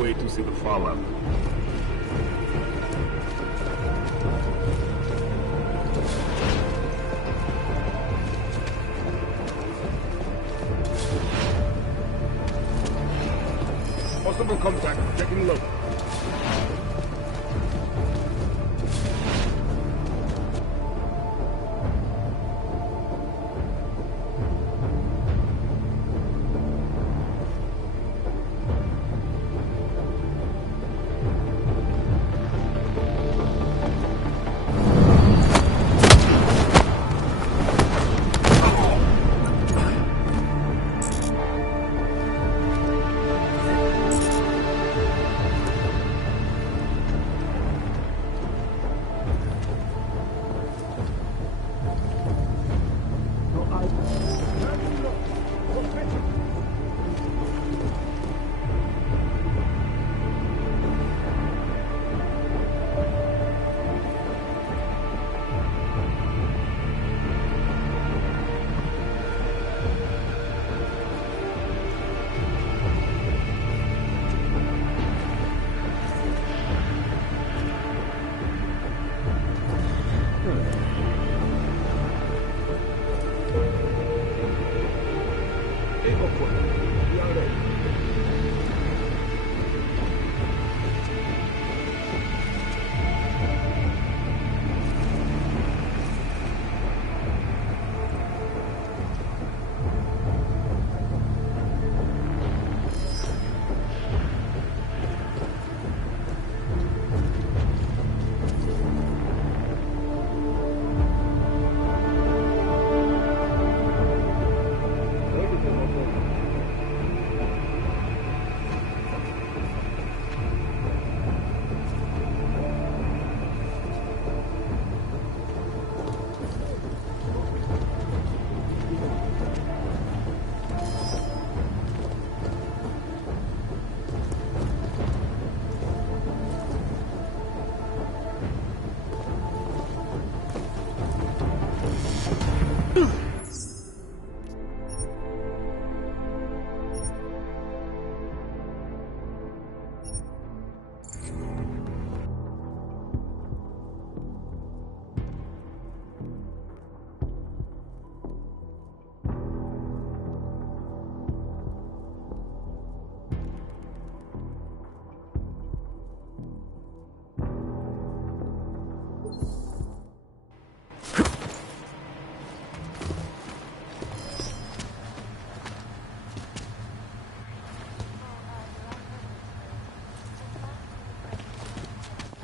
Wait to see the fallout. Possible contact. Checking low.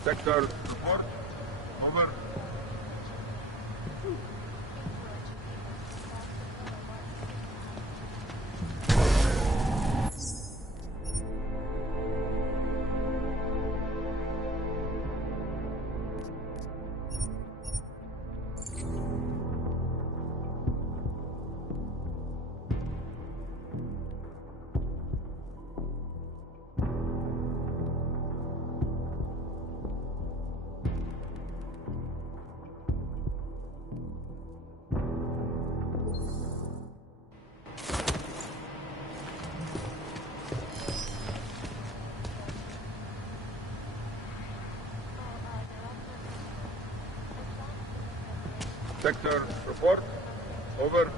Sector report. Over. Sector report. Over.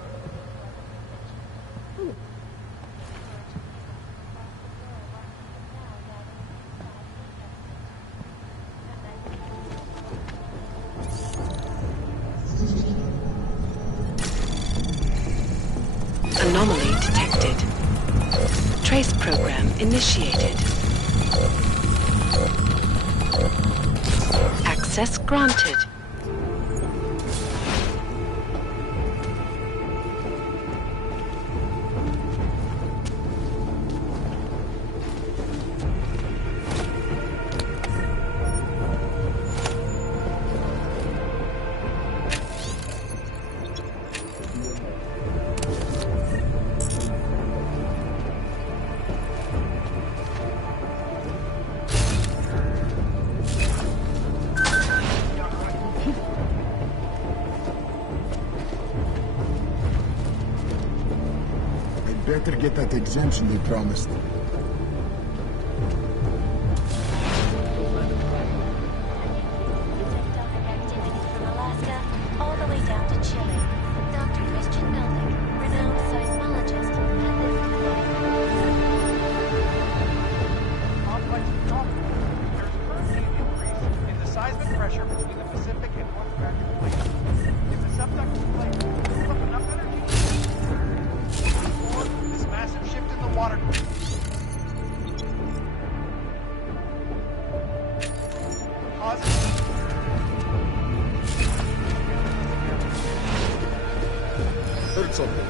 detected. Trace program initiated. Access granted. Better get that exemption they promised. All the way down to Chile. Dr. Christian Melnick, renowned seismologist, in the seismic pressure between the Pacific and North Atlantic plates. If the subducting plate pulls up enough energy, this massive shift in the water causes heard something.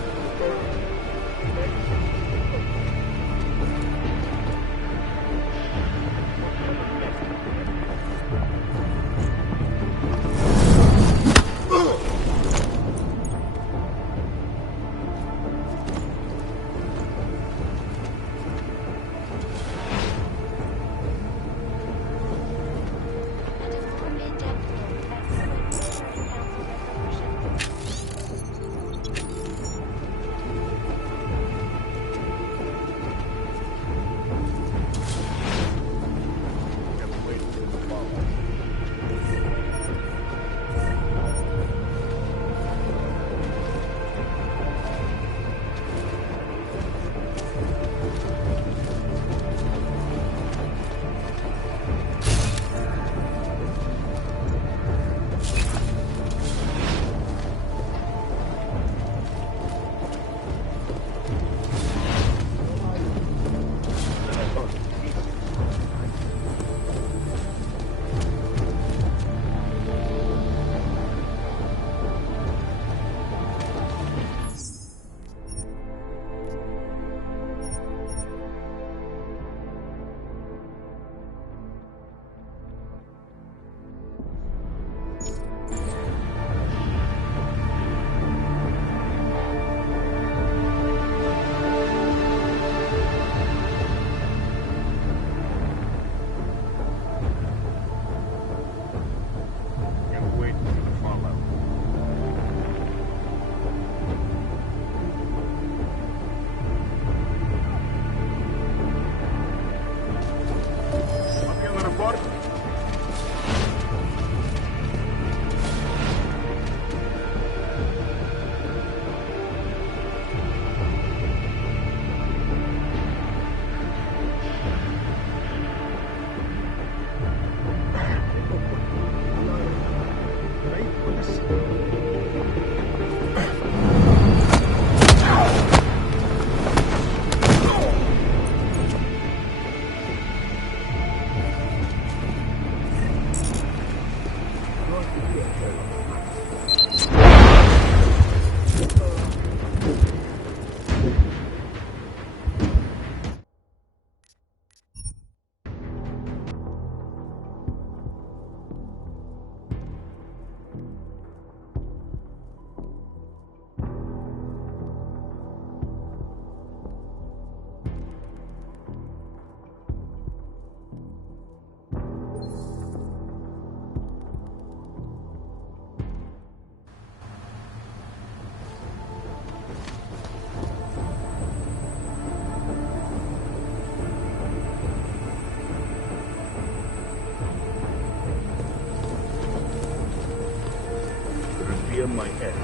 Reveal my head.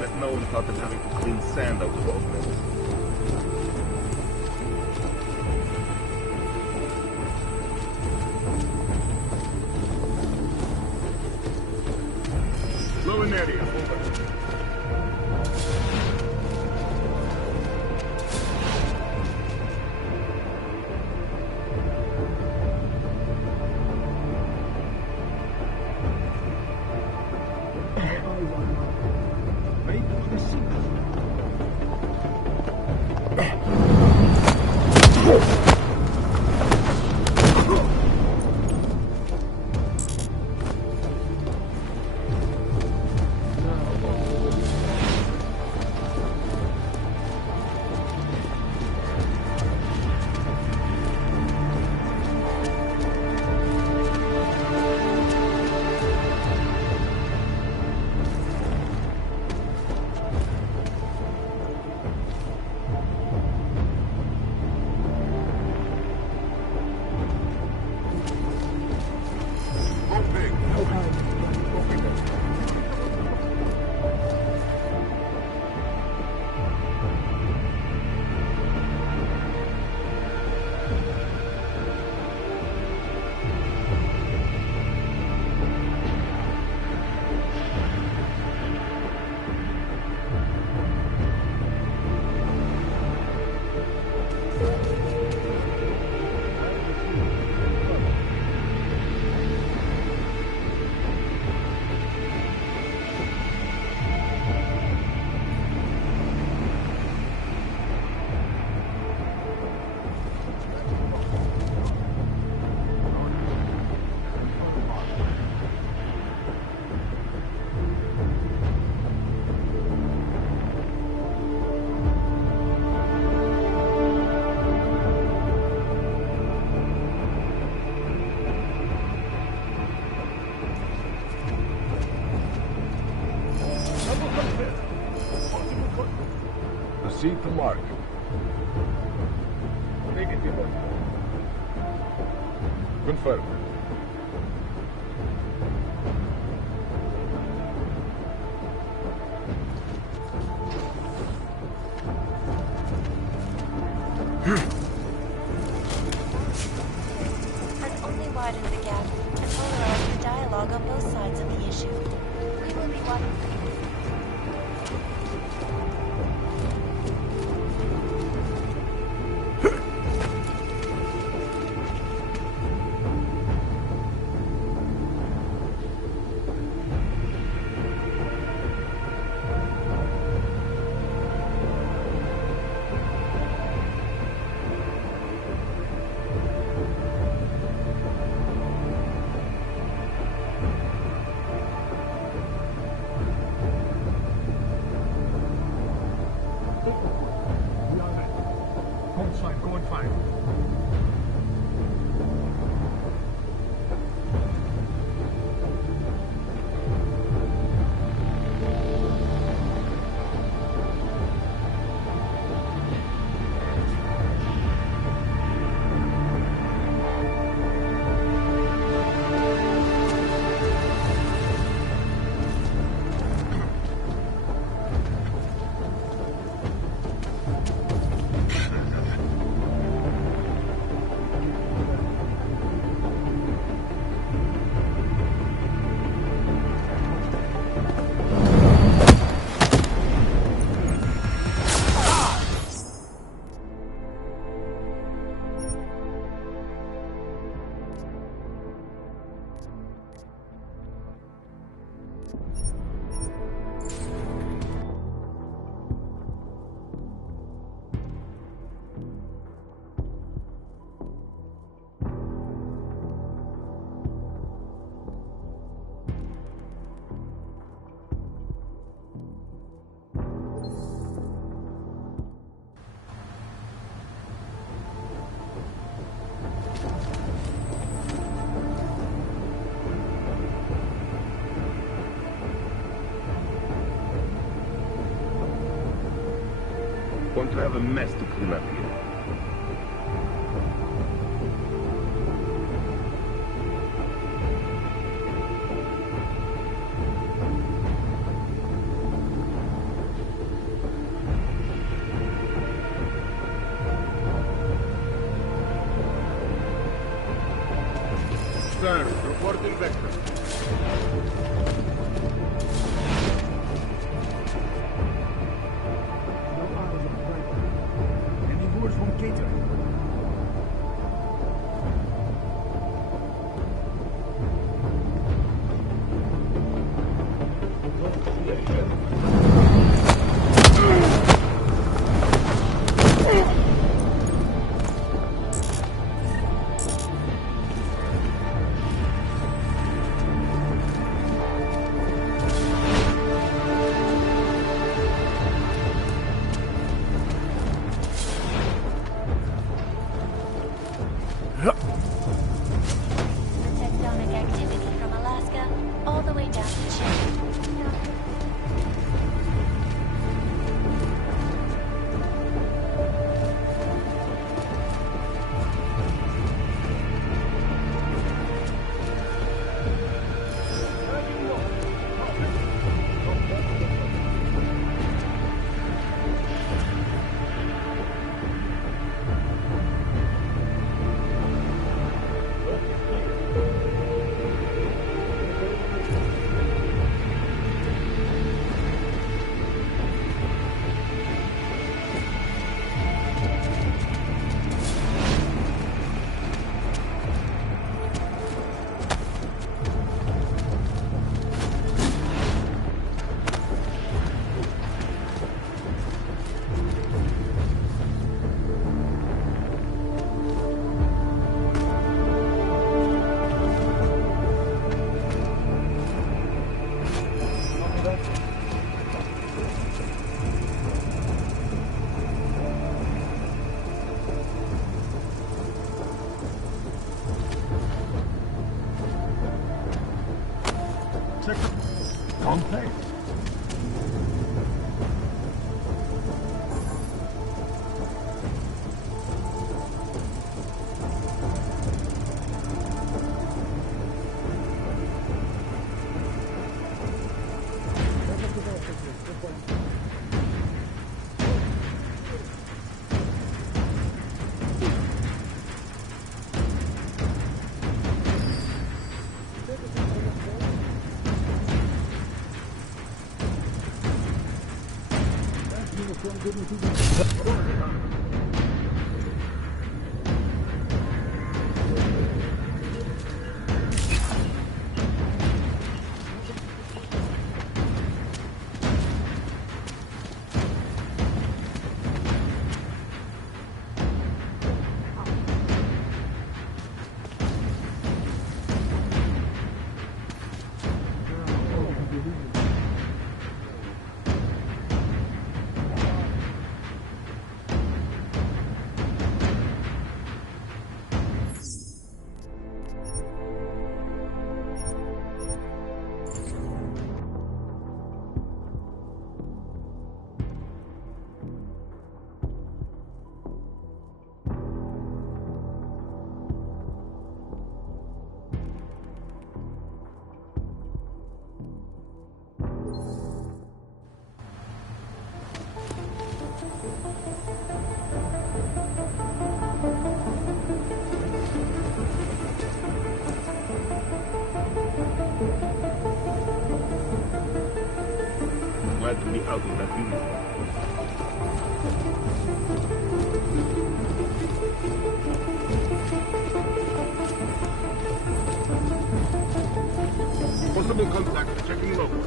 Let no one thought of having to clean sand out of all this. Low in area, over. Wait for the signal. Proceed to mark. Negative. Confirm. And only widen the gap and polarize the dialogue on both sides of the issue. We will be watching for you. Going fine. Going to have a mess to clean up here. Sir, reporting vector. Any more complex. Glad to be out of that uniform. Possible contact, checking local.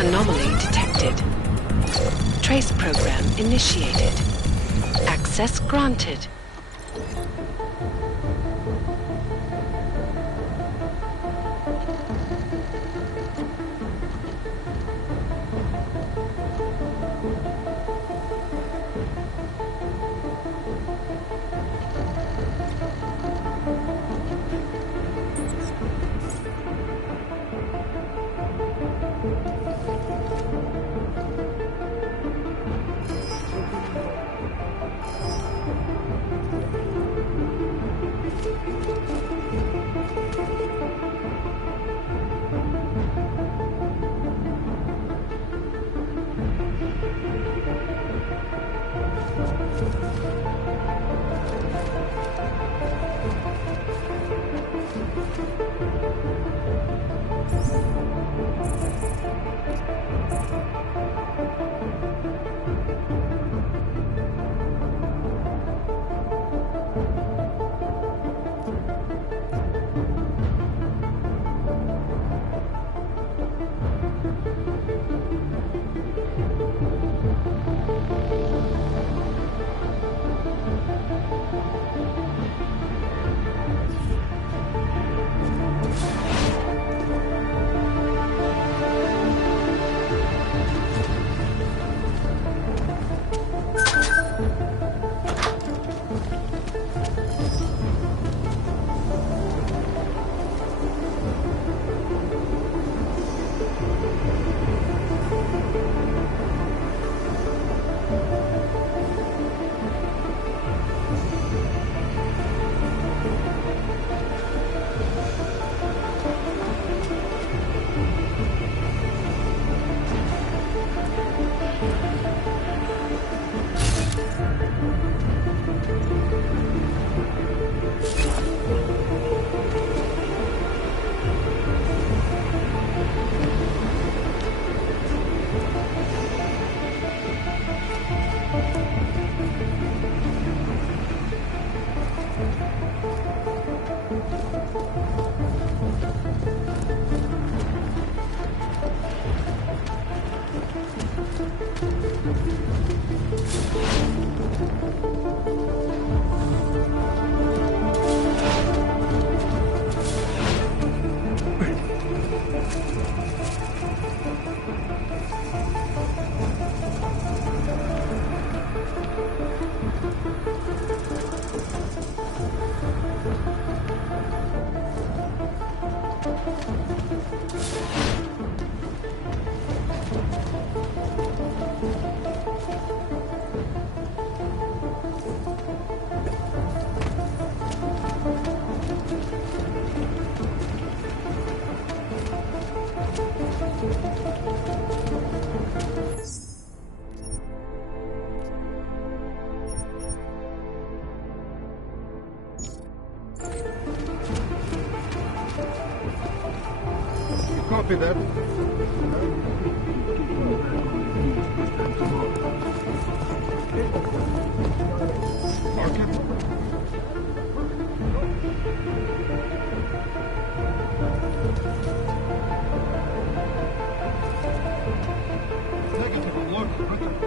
Anomaly detected. Trace program initiated. Access granted. Copy that. Negative, look, written.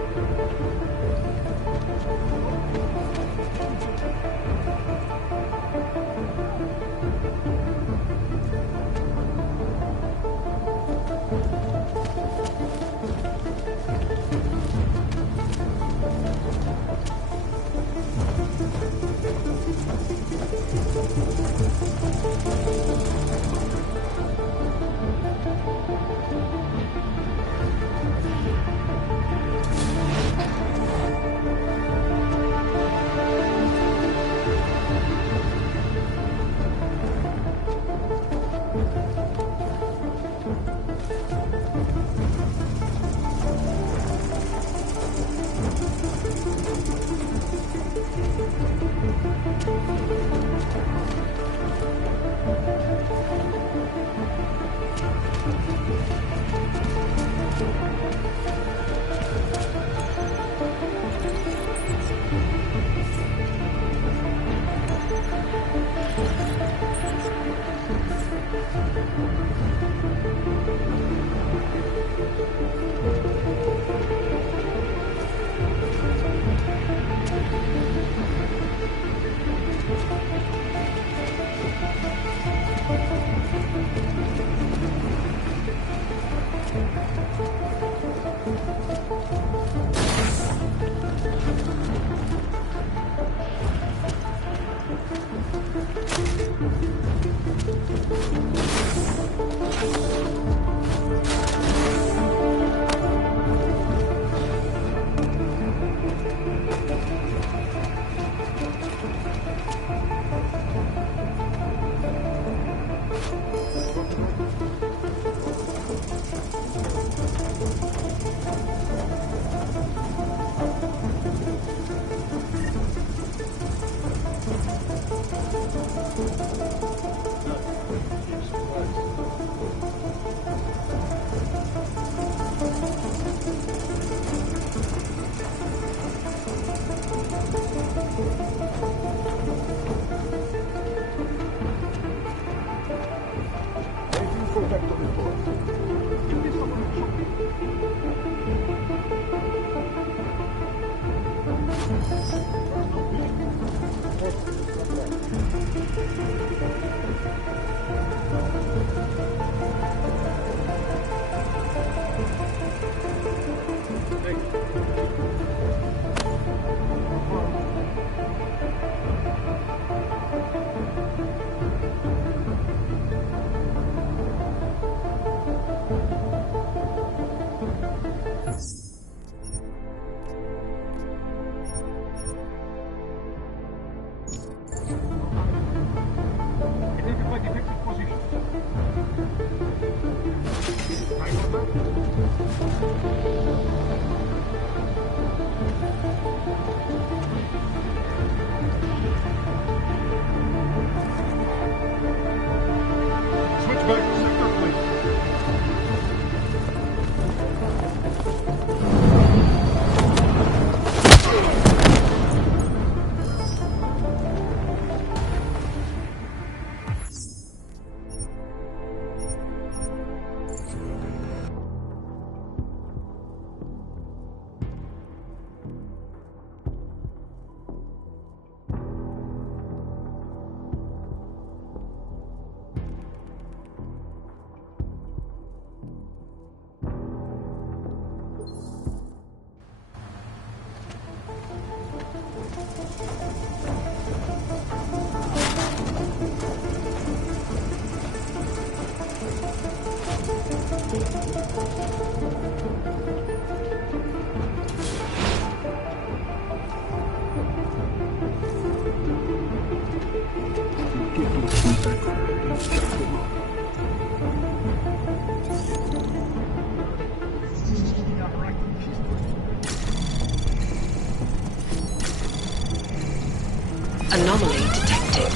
Anomaly detected.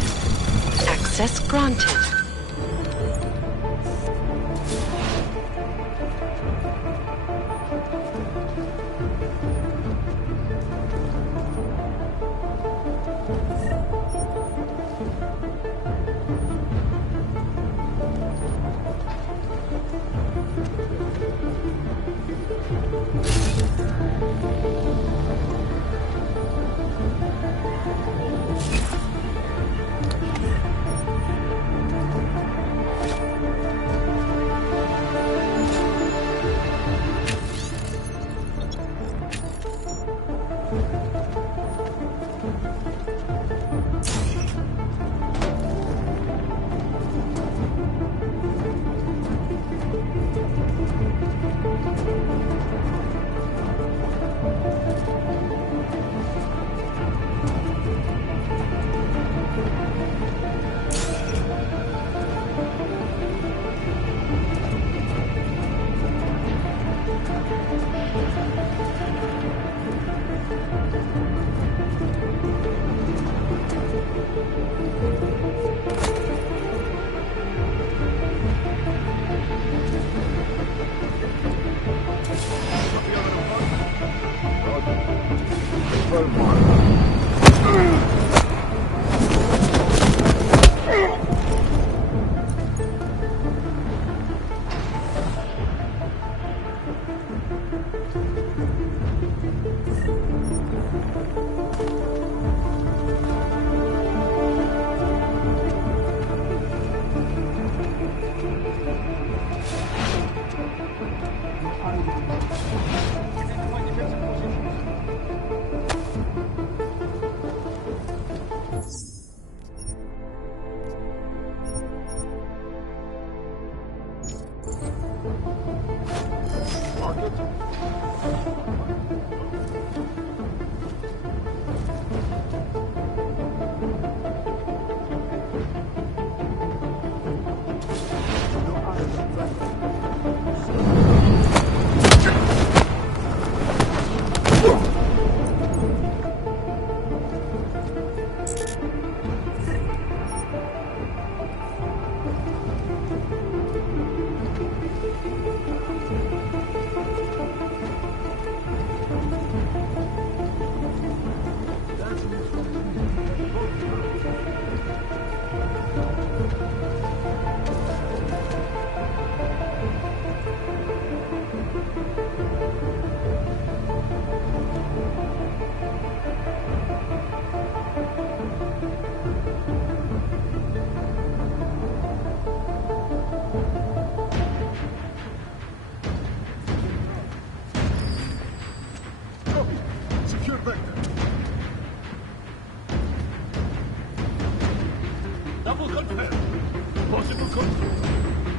Access granted.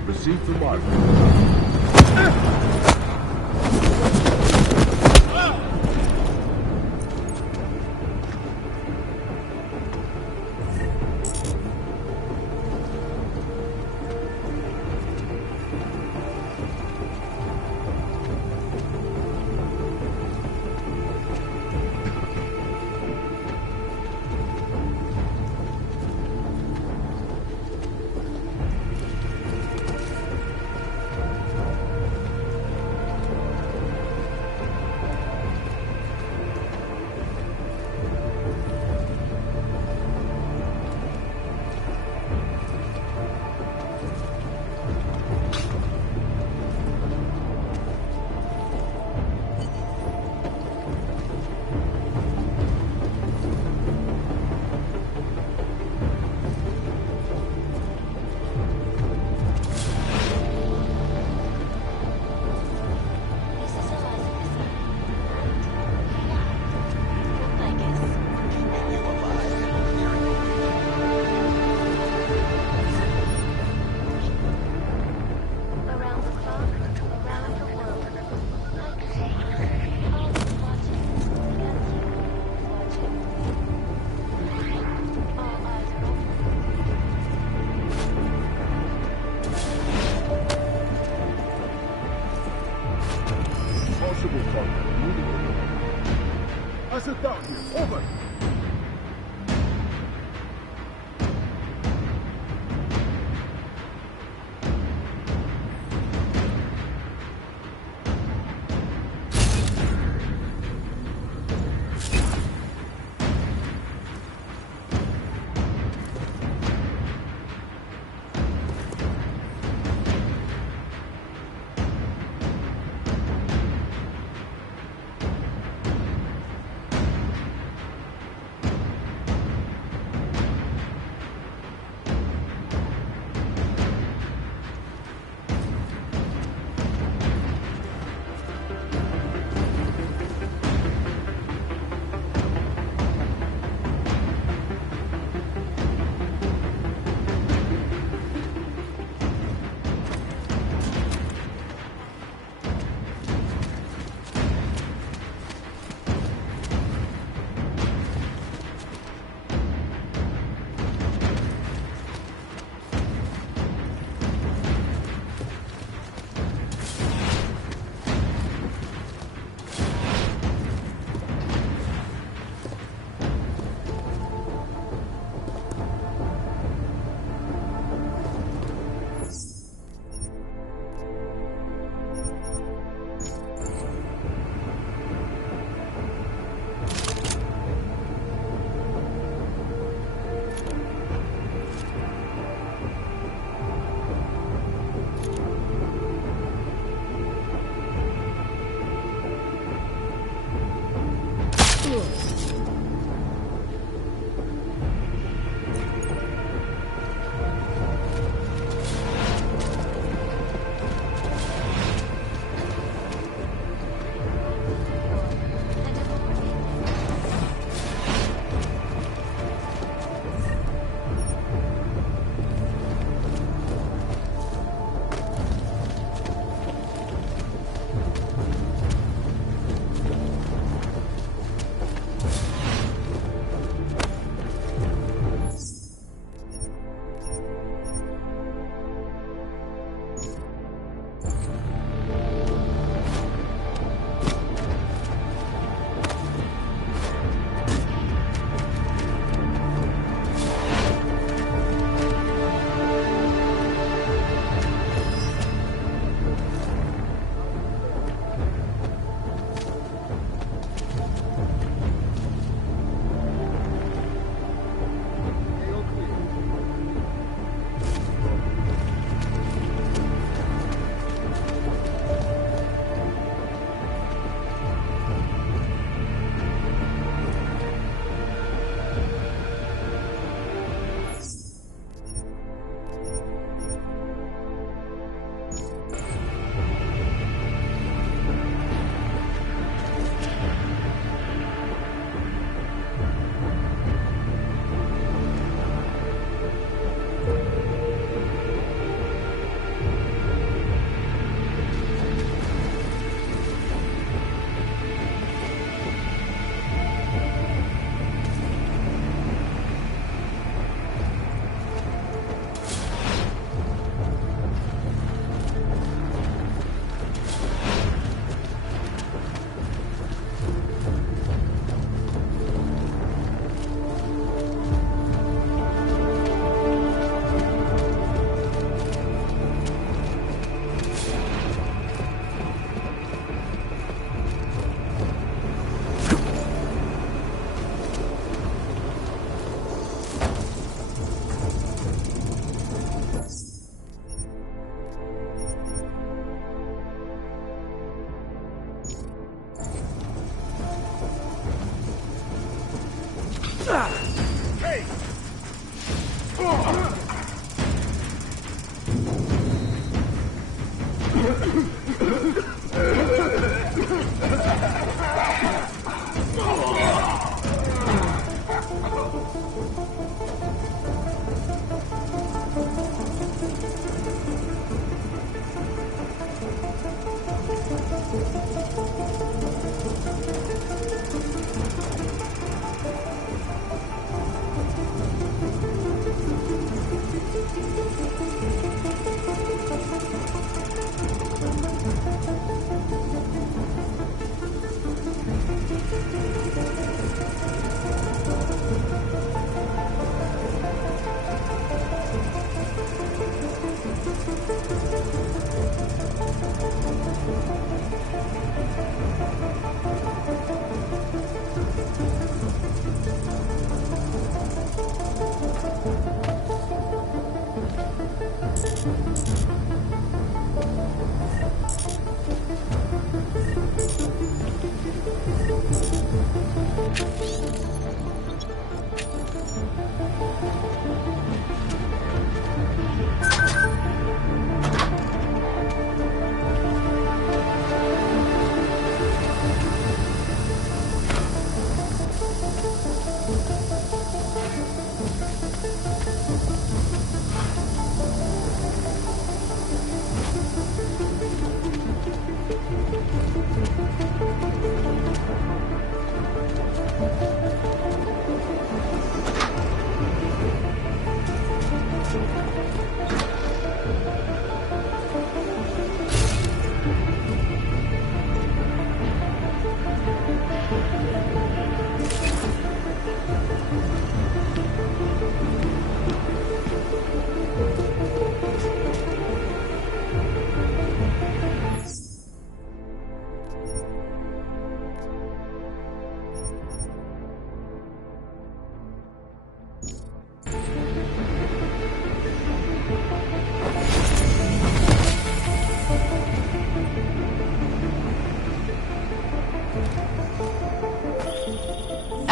Received the mark. sit down here. Over.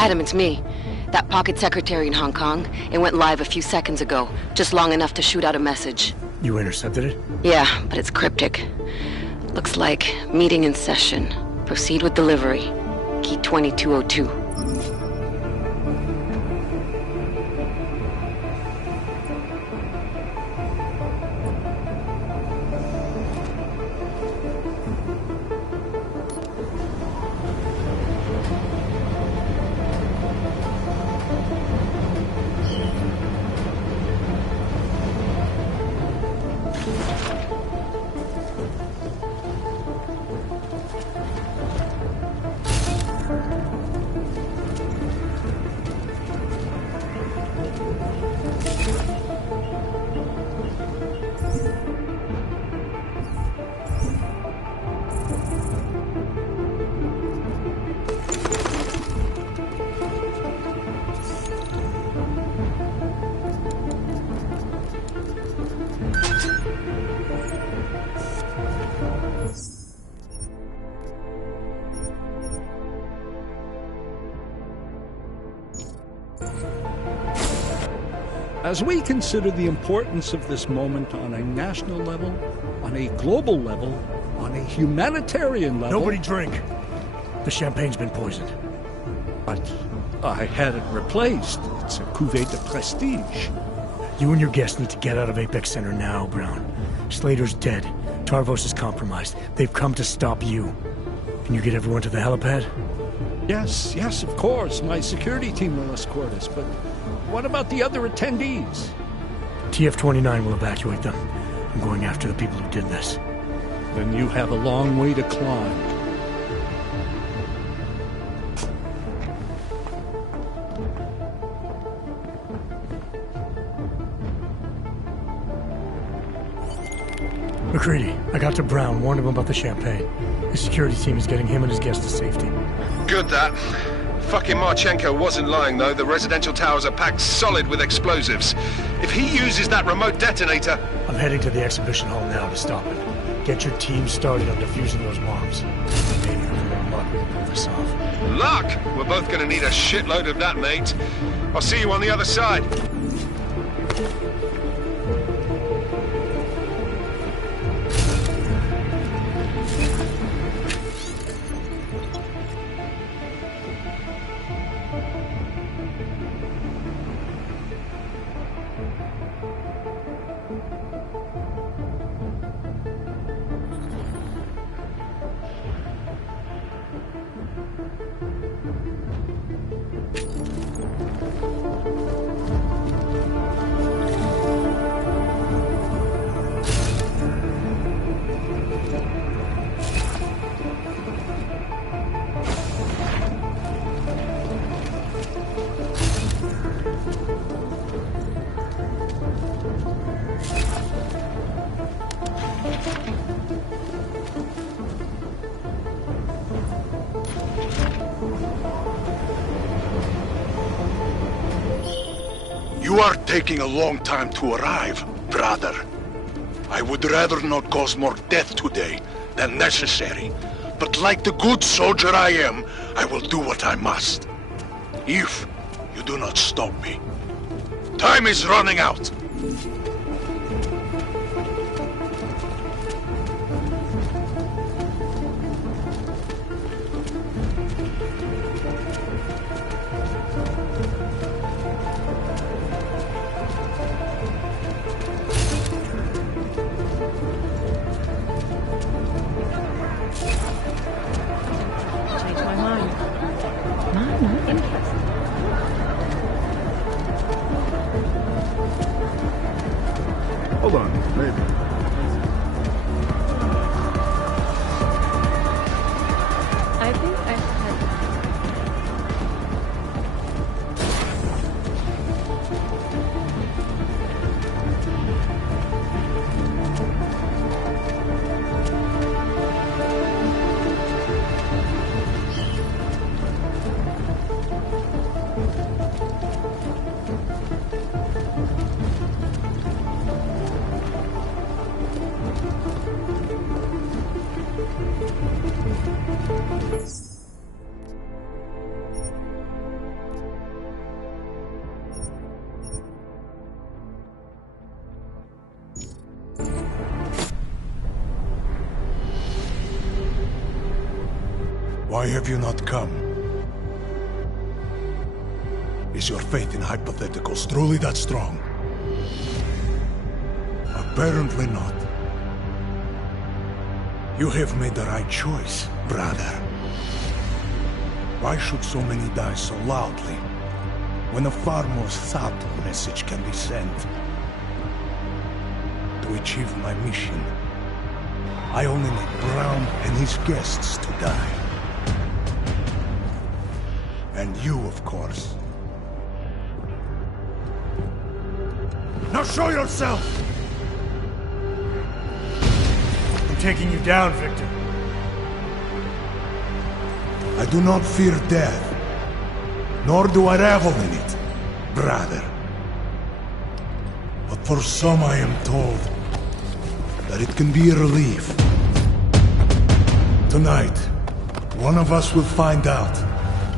Adam, it's me. That pocket secretary in Hong Kong. It went live a few seconds ago, just long enough to shoot out a message. You intercepted it? Yeah, but it's cryptic. Looks like meeting in session. Proceed with delivery. Key 2202. As we consider the importance of this moment on a national level, on a global level, on a humanitarian level... Nobody drink. The champagne's been poisoned. But I had it replaced. It's a cuvée de prestige. You and your guests need to get out of Apex Center now, Brown. Slater's dead. Tarvos is compromised. They've come to stop you. Can you get everyone to the helipad? Yes, of course. My security team will escort us, but what about the other attendees? TF-29 will evacuate them. I'm going after the people who did this. Then you have a long way to climb. McCready, I got to Brown, warned him about the champagne. His security team is getting him and his guests to safety. Good, that. Fucking Marchenko wasn't lying, though. The residential towers are packed solid with explosives. If he uses that remote detonator... I'm heading to the exhibition hall now to stop it. Get your team started on defusing those bombs. Maybe with a little luck we can pull this off. Luck? We're both gonna need a shitload of that, mate. I'll see you on the other side. You are taking a long time to arrive, brother. I would rather not cause more death today than necessary, but like the good soldier I am, I will do what I must. If you do not stop me. Time is running out. Hold on, maybe. I think I had... Why have you not come? Is your faith in hypotheticals truly that strong? Apparently not. You have made the right choice, brother. Why should so many die so loudly, when a far more subtle message can be sent? To achieve my mission, I only need Brown and his guests to die. And you, of course. Now show yourself! I'm taking you down, Victor. I do not fear death, nor do I revel in it, brother. But for some I am told that it can be a relief. Tonight, one of us will find out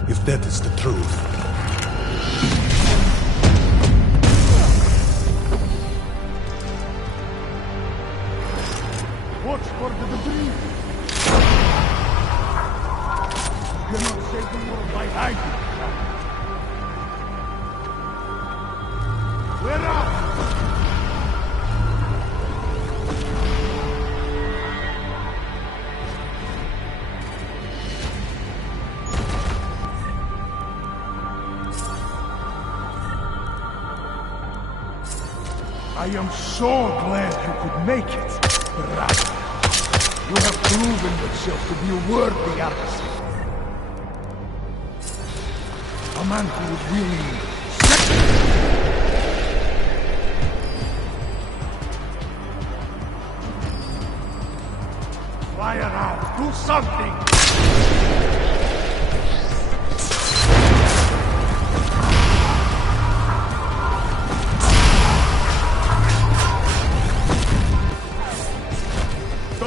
if that is the truth. Watch for the debris! You're not safe in your by hiding. We're out! I am so glad you could make it, brother. You have proven yourself to be a worthy adversary. A man who would really... Fly around, do something!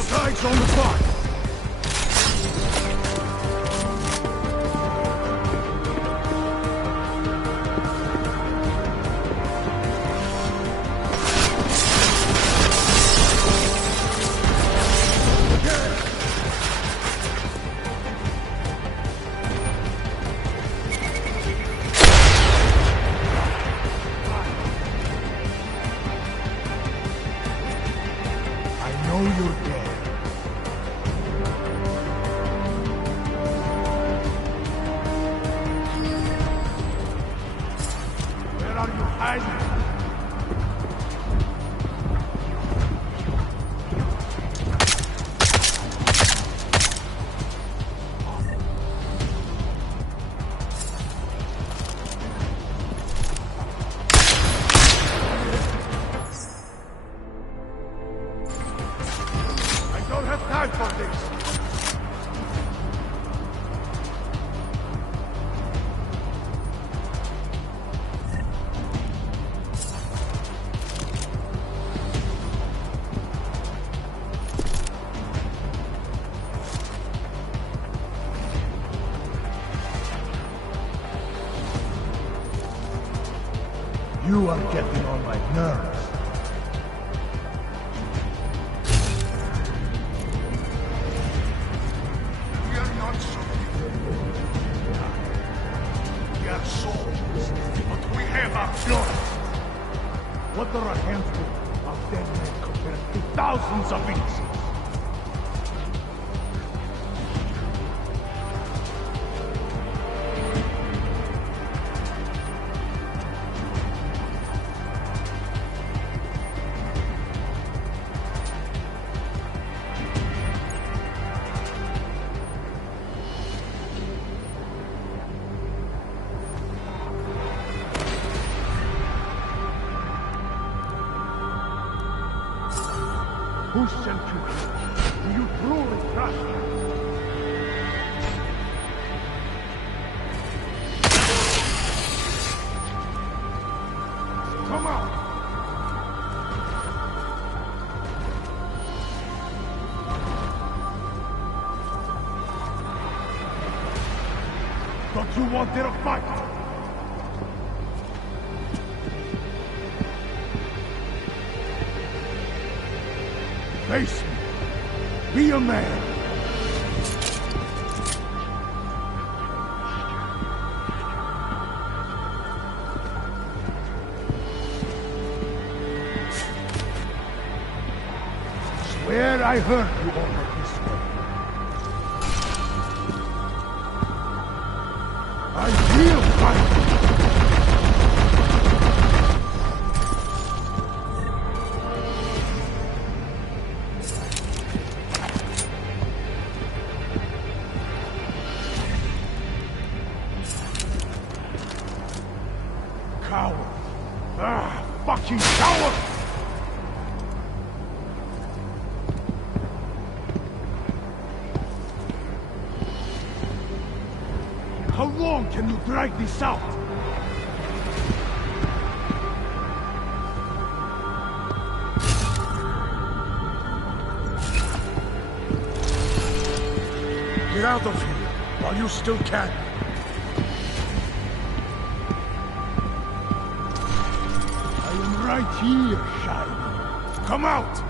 Tides on the clock! I know you're dead. I don't have time for this! You are getting on my nerves. We are not soldiers. We are soldiers, but we have our blood. What are a handful of dead men compared to thousands of innocents? Who sent you here? Do you truly trust him? Come on! Don't you want there a fight? Face me. Be a man. swear I heard you over this way. I will find you. Coward. Ah, fucking coward! How long can you drag this out? Get out of here while you still can. I am right here, Shiny. Come out!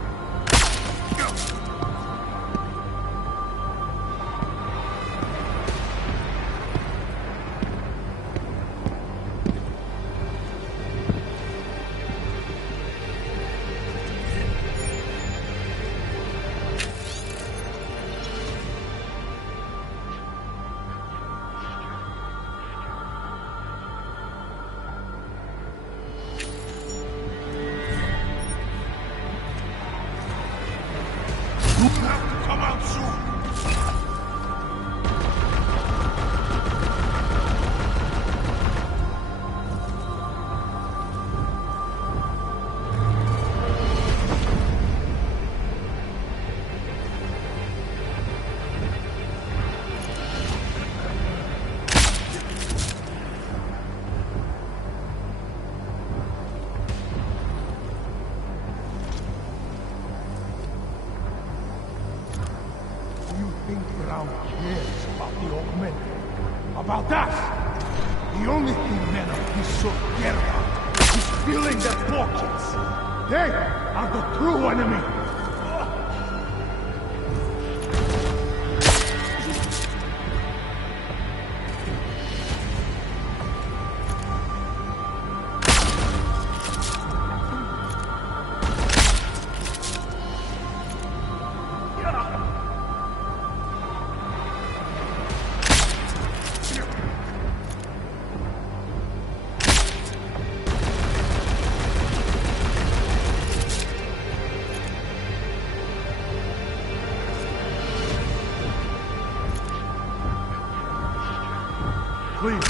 Come out soon! Brown cares about the augmented. About us! The only thing men of this sort care about is filling their pockets. They are the true enemy. Please.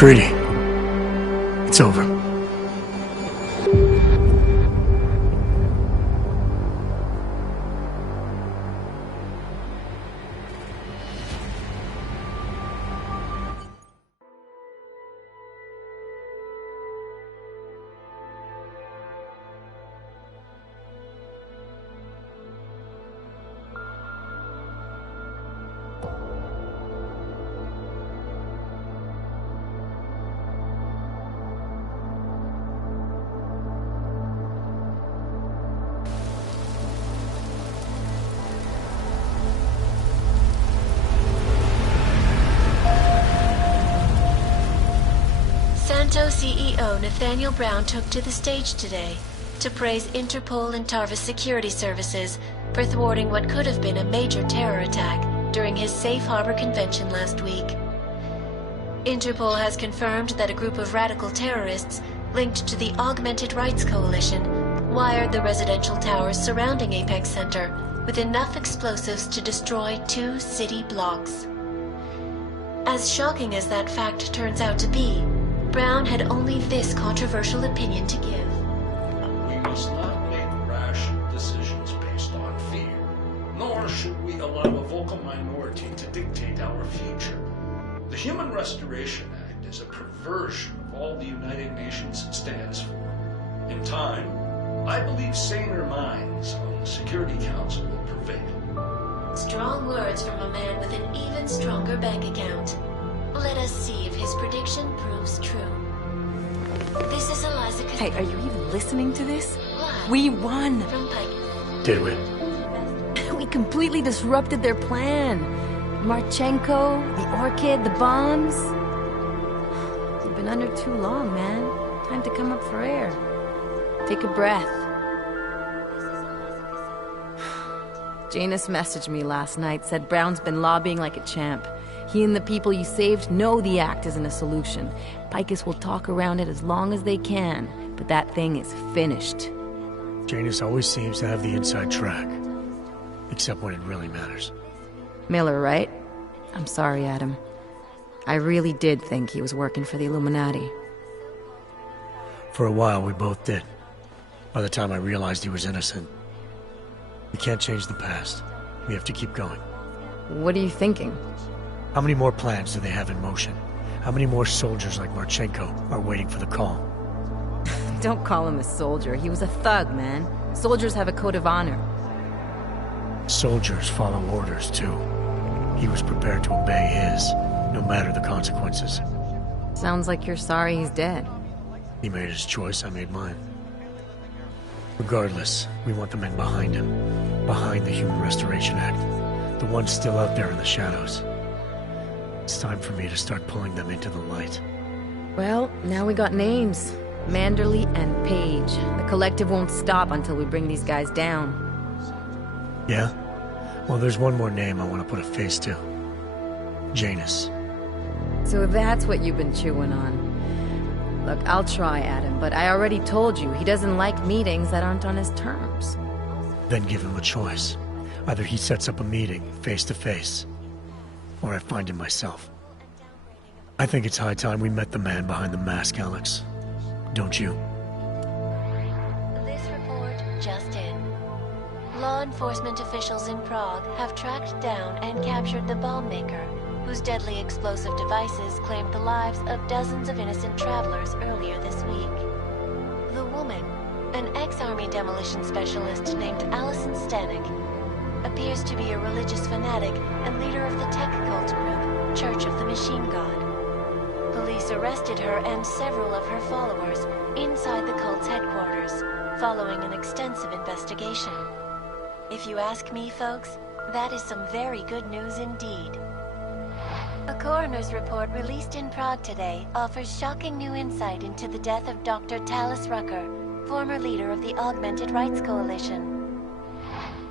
McCready, it's over. Santo CEO Nathaniel Brown took to the stage today to praise Interpol and Tarvis security services for thwarting what could have been a major terror attack during his Safe Harbor convention last week. Interpol has confirmed that a group of radical terrorists linked to the Augmented Rights Coalition wired the residential towers surrounding Apex Center with enough explosives to destroy 2 city blocks. As shocking as that fact turns out to be, Brown had only this controversial opinion to give. We must not let Human Restoration Act is a perversion of all the United Nations stands for. In time, I believe saner minds on the Security Council will prevail. Strong words from a man with an even stronger bank account. Let us see if his prediction proves true. This is Eliza. Hey, are you even listening to this? We won! Did we? We completely disrupted their plan. Marchenko, the Orchid, the bombs. You've been under too long, man. Time to come up for air. Take a breath. Janus messaged me last night, said Brown's been lobbying like a champ. He and the people you saved know the act isn't a solution. Picus will talk around it as long as they can, but that thing is finished. Janus always seems to have the inside track. Except when it really matters. Miller, right? I'm sorry, Adam. I really did think he was working for the Illuminati. For a while, we both did. By the time I realized he was innocent. We can't change the past. We have to keep going. What are you thinking? How many more plans do they have in motion? How many more soldiers like Marchenko are waiting for the call? Don't call him a soldier. He was a thug, man. Soldiers have a code of honor. Soldiers follow orders, too. He was prepared to obey his, no matter the consequences. Sounds like you're sorry he's dead. He made his choice, I made mine. Regardless, we want the men behind him. Behind the Human Restoration Act. The ones still out there in the shadows. It's time for me to start pulling them into the light. Well, now we got names. Manderley and Page. The collective won't stop until we bring these guys down. Yeah? Well, there's one more name I want to put a face to. Janus. So that's what you've been chewing on. Look, I'll try, Adam, but I already told you he doesn't like meetings that aren't on his terms. Then give him a choice. Either he sets up a meeting, face to face, or I find him myself. I think it's high time we met the man behind the mask, Alex. Don't you? This report just in. Law enforcement officials in Prague have tracked down and captured the bomb maker, whose deadly explosive devices claimed the lives of dozens of innocent travelers earlier this week. The woman, an ex-army demolition specialist named Allison Stanek, appears to be a religious fanatic and leader of the tech cult group, Church of the Machine God. Police arrested her and several of her followers inside the cult's headquarters, following an extensive investigation. If you ask me, folks, that is some very good news indeed. A coroner's report released in Prague today offers shocking new insight into the death of Dr. Talis Rucker, former leader of the Augmented Rights Coalition.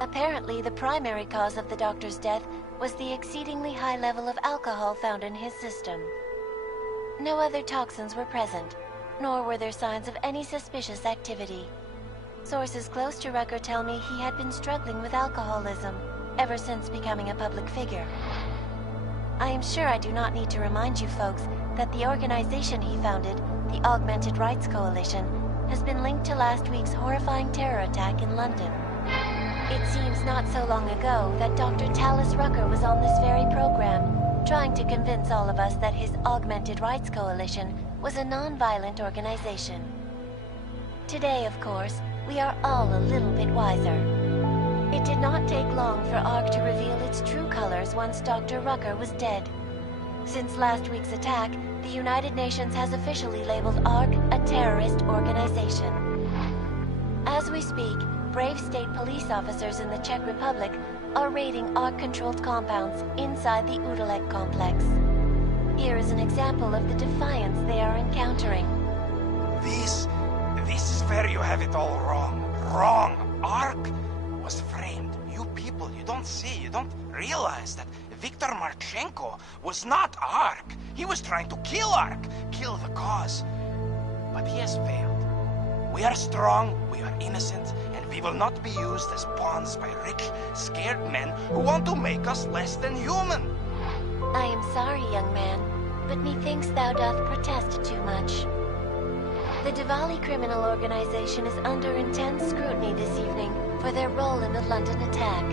Apparently, the primary cause of the doctor's death was the exceedingly high level of alcohol found in his system. No other toxins were present, nor were there signs of any suspicious activity. Sources close to Rucker tell me he had been struggling with alcoholism ever since becoming a public figure. I am sure I do not need to remind you folks that the organization he founded, the Augmented Rights Coalition, has been linked to last week's horrifying terror attack in London. It seems not so long ago that Dr. Talis Rucker was on this very program, trying to convince all of us that his Augmented Rights Coalition was a non-violent organization. Today, of course, we are all a little bit wiser. It did not take long for ARC to reveal its true colors once Dr. Rucker was dead. Since last week's attack, the United Nations has officially labeled ARC a terrorist organization. As we speak, brave state police officers in the Czech Republic are raiding ARC-controlled compounds inside the Udalek complex. Here is an example of the defiance they are encountering. This is where you have it all wrong. Wrong! ARC was framed. You people, you don't see, you don't realize that Viktor Marchenko was not ARC. He was trying to kill ARC, kill the cause. But he has failed. We are strong, we are innocent, and we will not be used as pawns by rich, scared men who want to make us less than human. I am sorry, young man, but methinks thou doth protest too much. The Diwali criminal organization is under intense scrutiny this evening for their role in the London attack.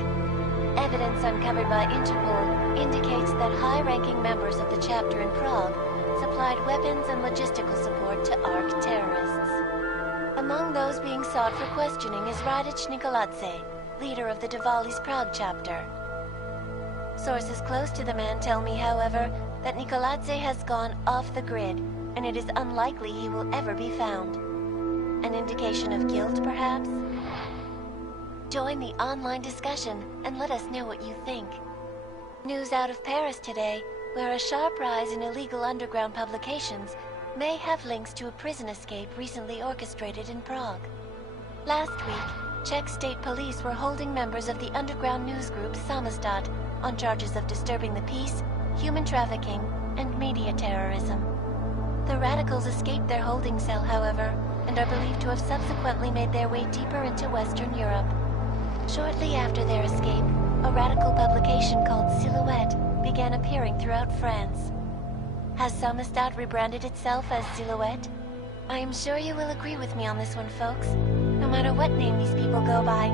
Evidence uncovered by Interpol indicates that high-ranking members of the chapter in Prague supplied weapons and logistical support to ARC terrorists. Among those being sought for questioning is Radic Nikoladze, leader of the Diwali's Prague chapter. Sources close to the man tell me, however, that Nikoladze has gone off the grid, and it is unlikely he will ever be found. An indication of guilt, perhaps? Join the online discussion and let us know what you think. News out of Paris today, where a sharp rise in illegal underground publications may have links to a prison escape recently orchestrated in Prague. Last week, Czech state police were holding members of the underground news group Samizdat on charges of disturbing the peace, human trafficking, and media terrorism. The radicals escaped their holding cell, however, and are believed to have subsequently made their way deeper into Western Europe. Shortly after their escape, a radical publication called Silhouette began appearing throughout France. Has Samizdat rebranded itself as Silhouette? I am sure you will agree with me on this one, folks, no matter what name these people go by.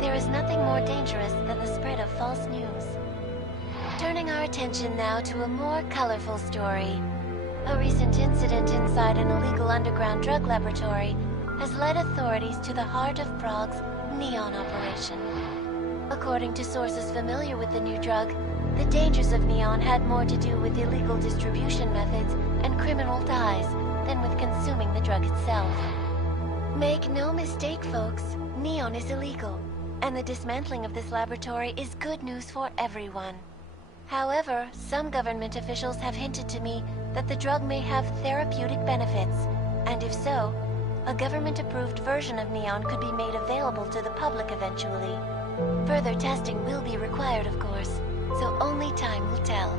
There is nothing more dangerous than the spread of false news. Turning our attention now to a more colorful story. A recent incident inside an illegal underground drug laboratory has led authorities to the heart of Prague's Neon operation. According to sources familiar with the new drug, the dangers of Neon had more to do with illegal distribution methods and criminal ties than with consuming the drug itself. Make no mistake, folks, Neon is illegal, and the dismantling of this laboratory is good news for everyone. However, some government officials have hinted to me that the drug may have therapeutic benefits, and if so, a government-approved version of Neon could be made available to the public eventually. Further testing will be required, of course, so only time will tell.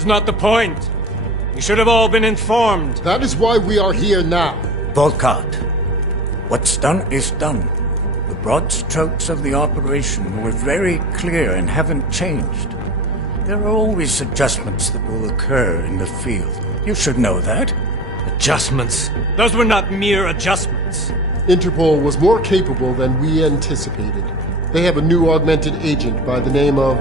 That's not the point. You should have all been informed. That is why we are here now. Volkart, what's done is done. The broad strokes of the operation were very clear and haven't changed. There are always adjustments that will occur in the field. You should know that. Adjustments? Those were not mere adjustments. Interpol was more capable than we anticipated. They have a new augmented agent by the name of...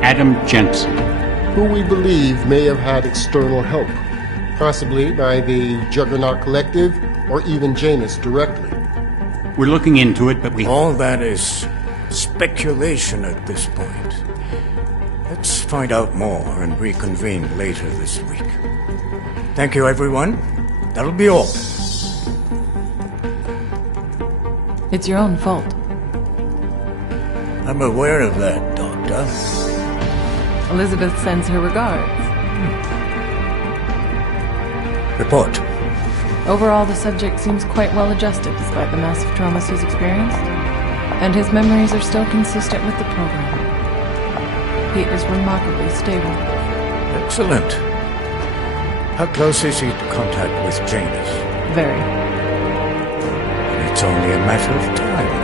Adam Jensen. Who we believe may have had external help. Possibly by the Juggernaut Collective or even Janus directly. We're looking into it, but All that is speculation at this point. Let's find out more and reconvene later this week. Thank you, everyone. That'll be all. It's your own fault. I'm aware of that, Doctor. Elizabeth sends her regards. Report. Overall, the subject seems quite well adjusted despite the massive traumas he's experienced, and his memories are still consistent with the program. He is remarkably stable. Excellent. How close is he to contact with Janus? Very. It's only a matter of time.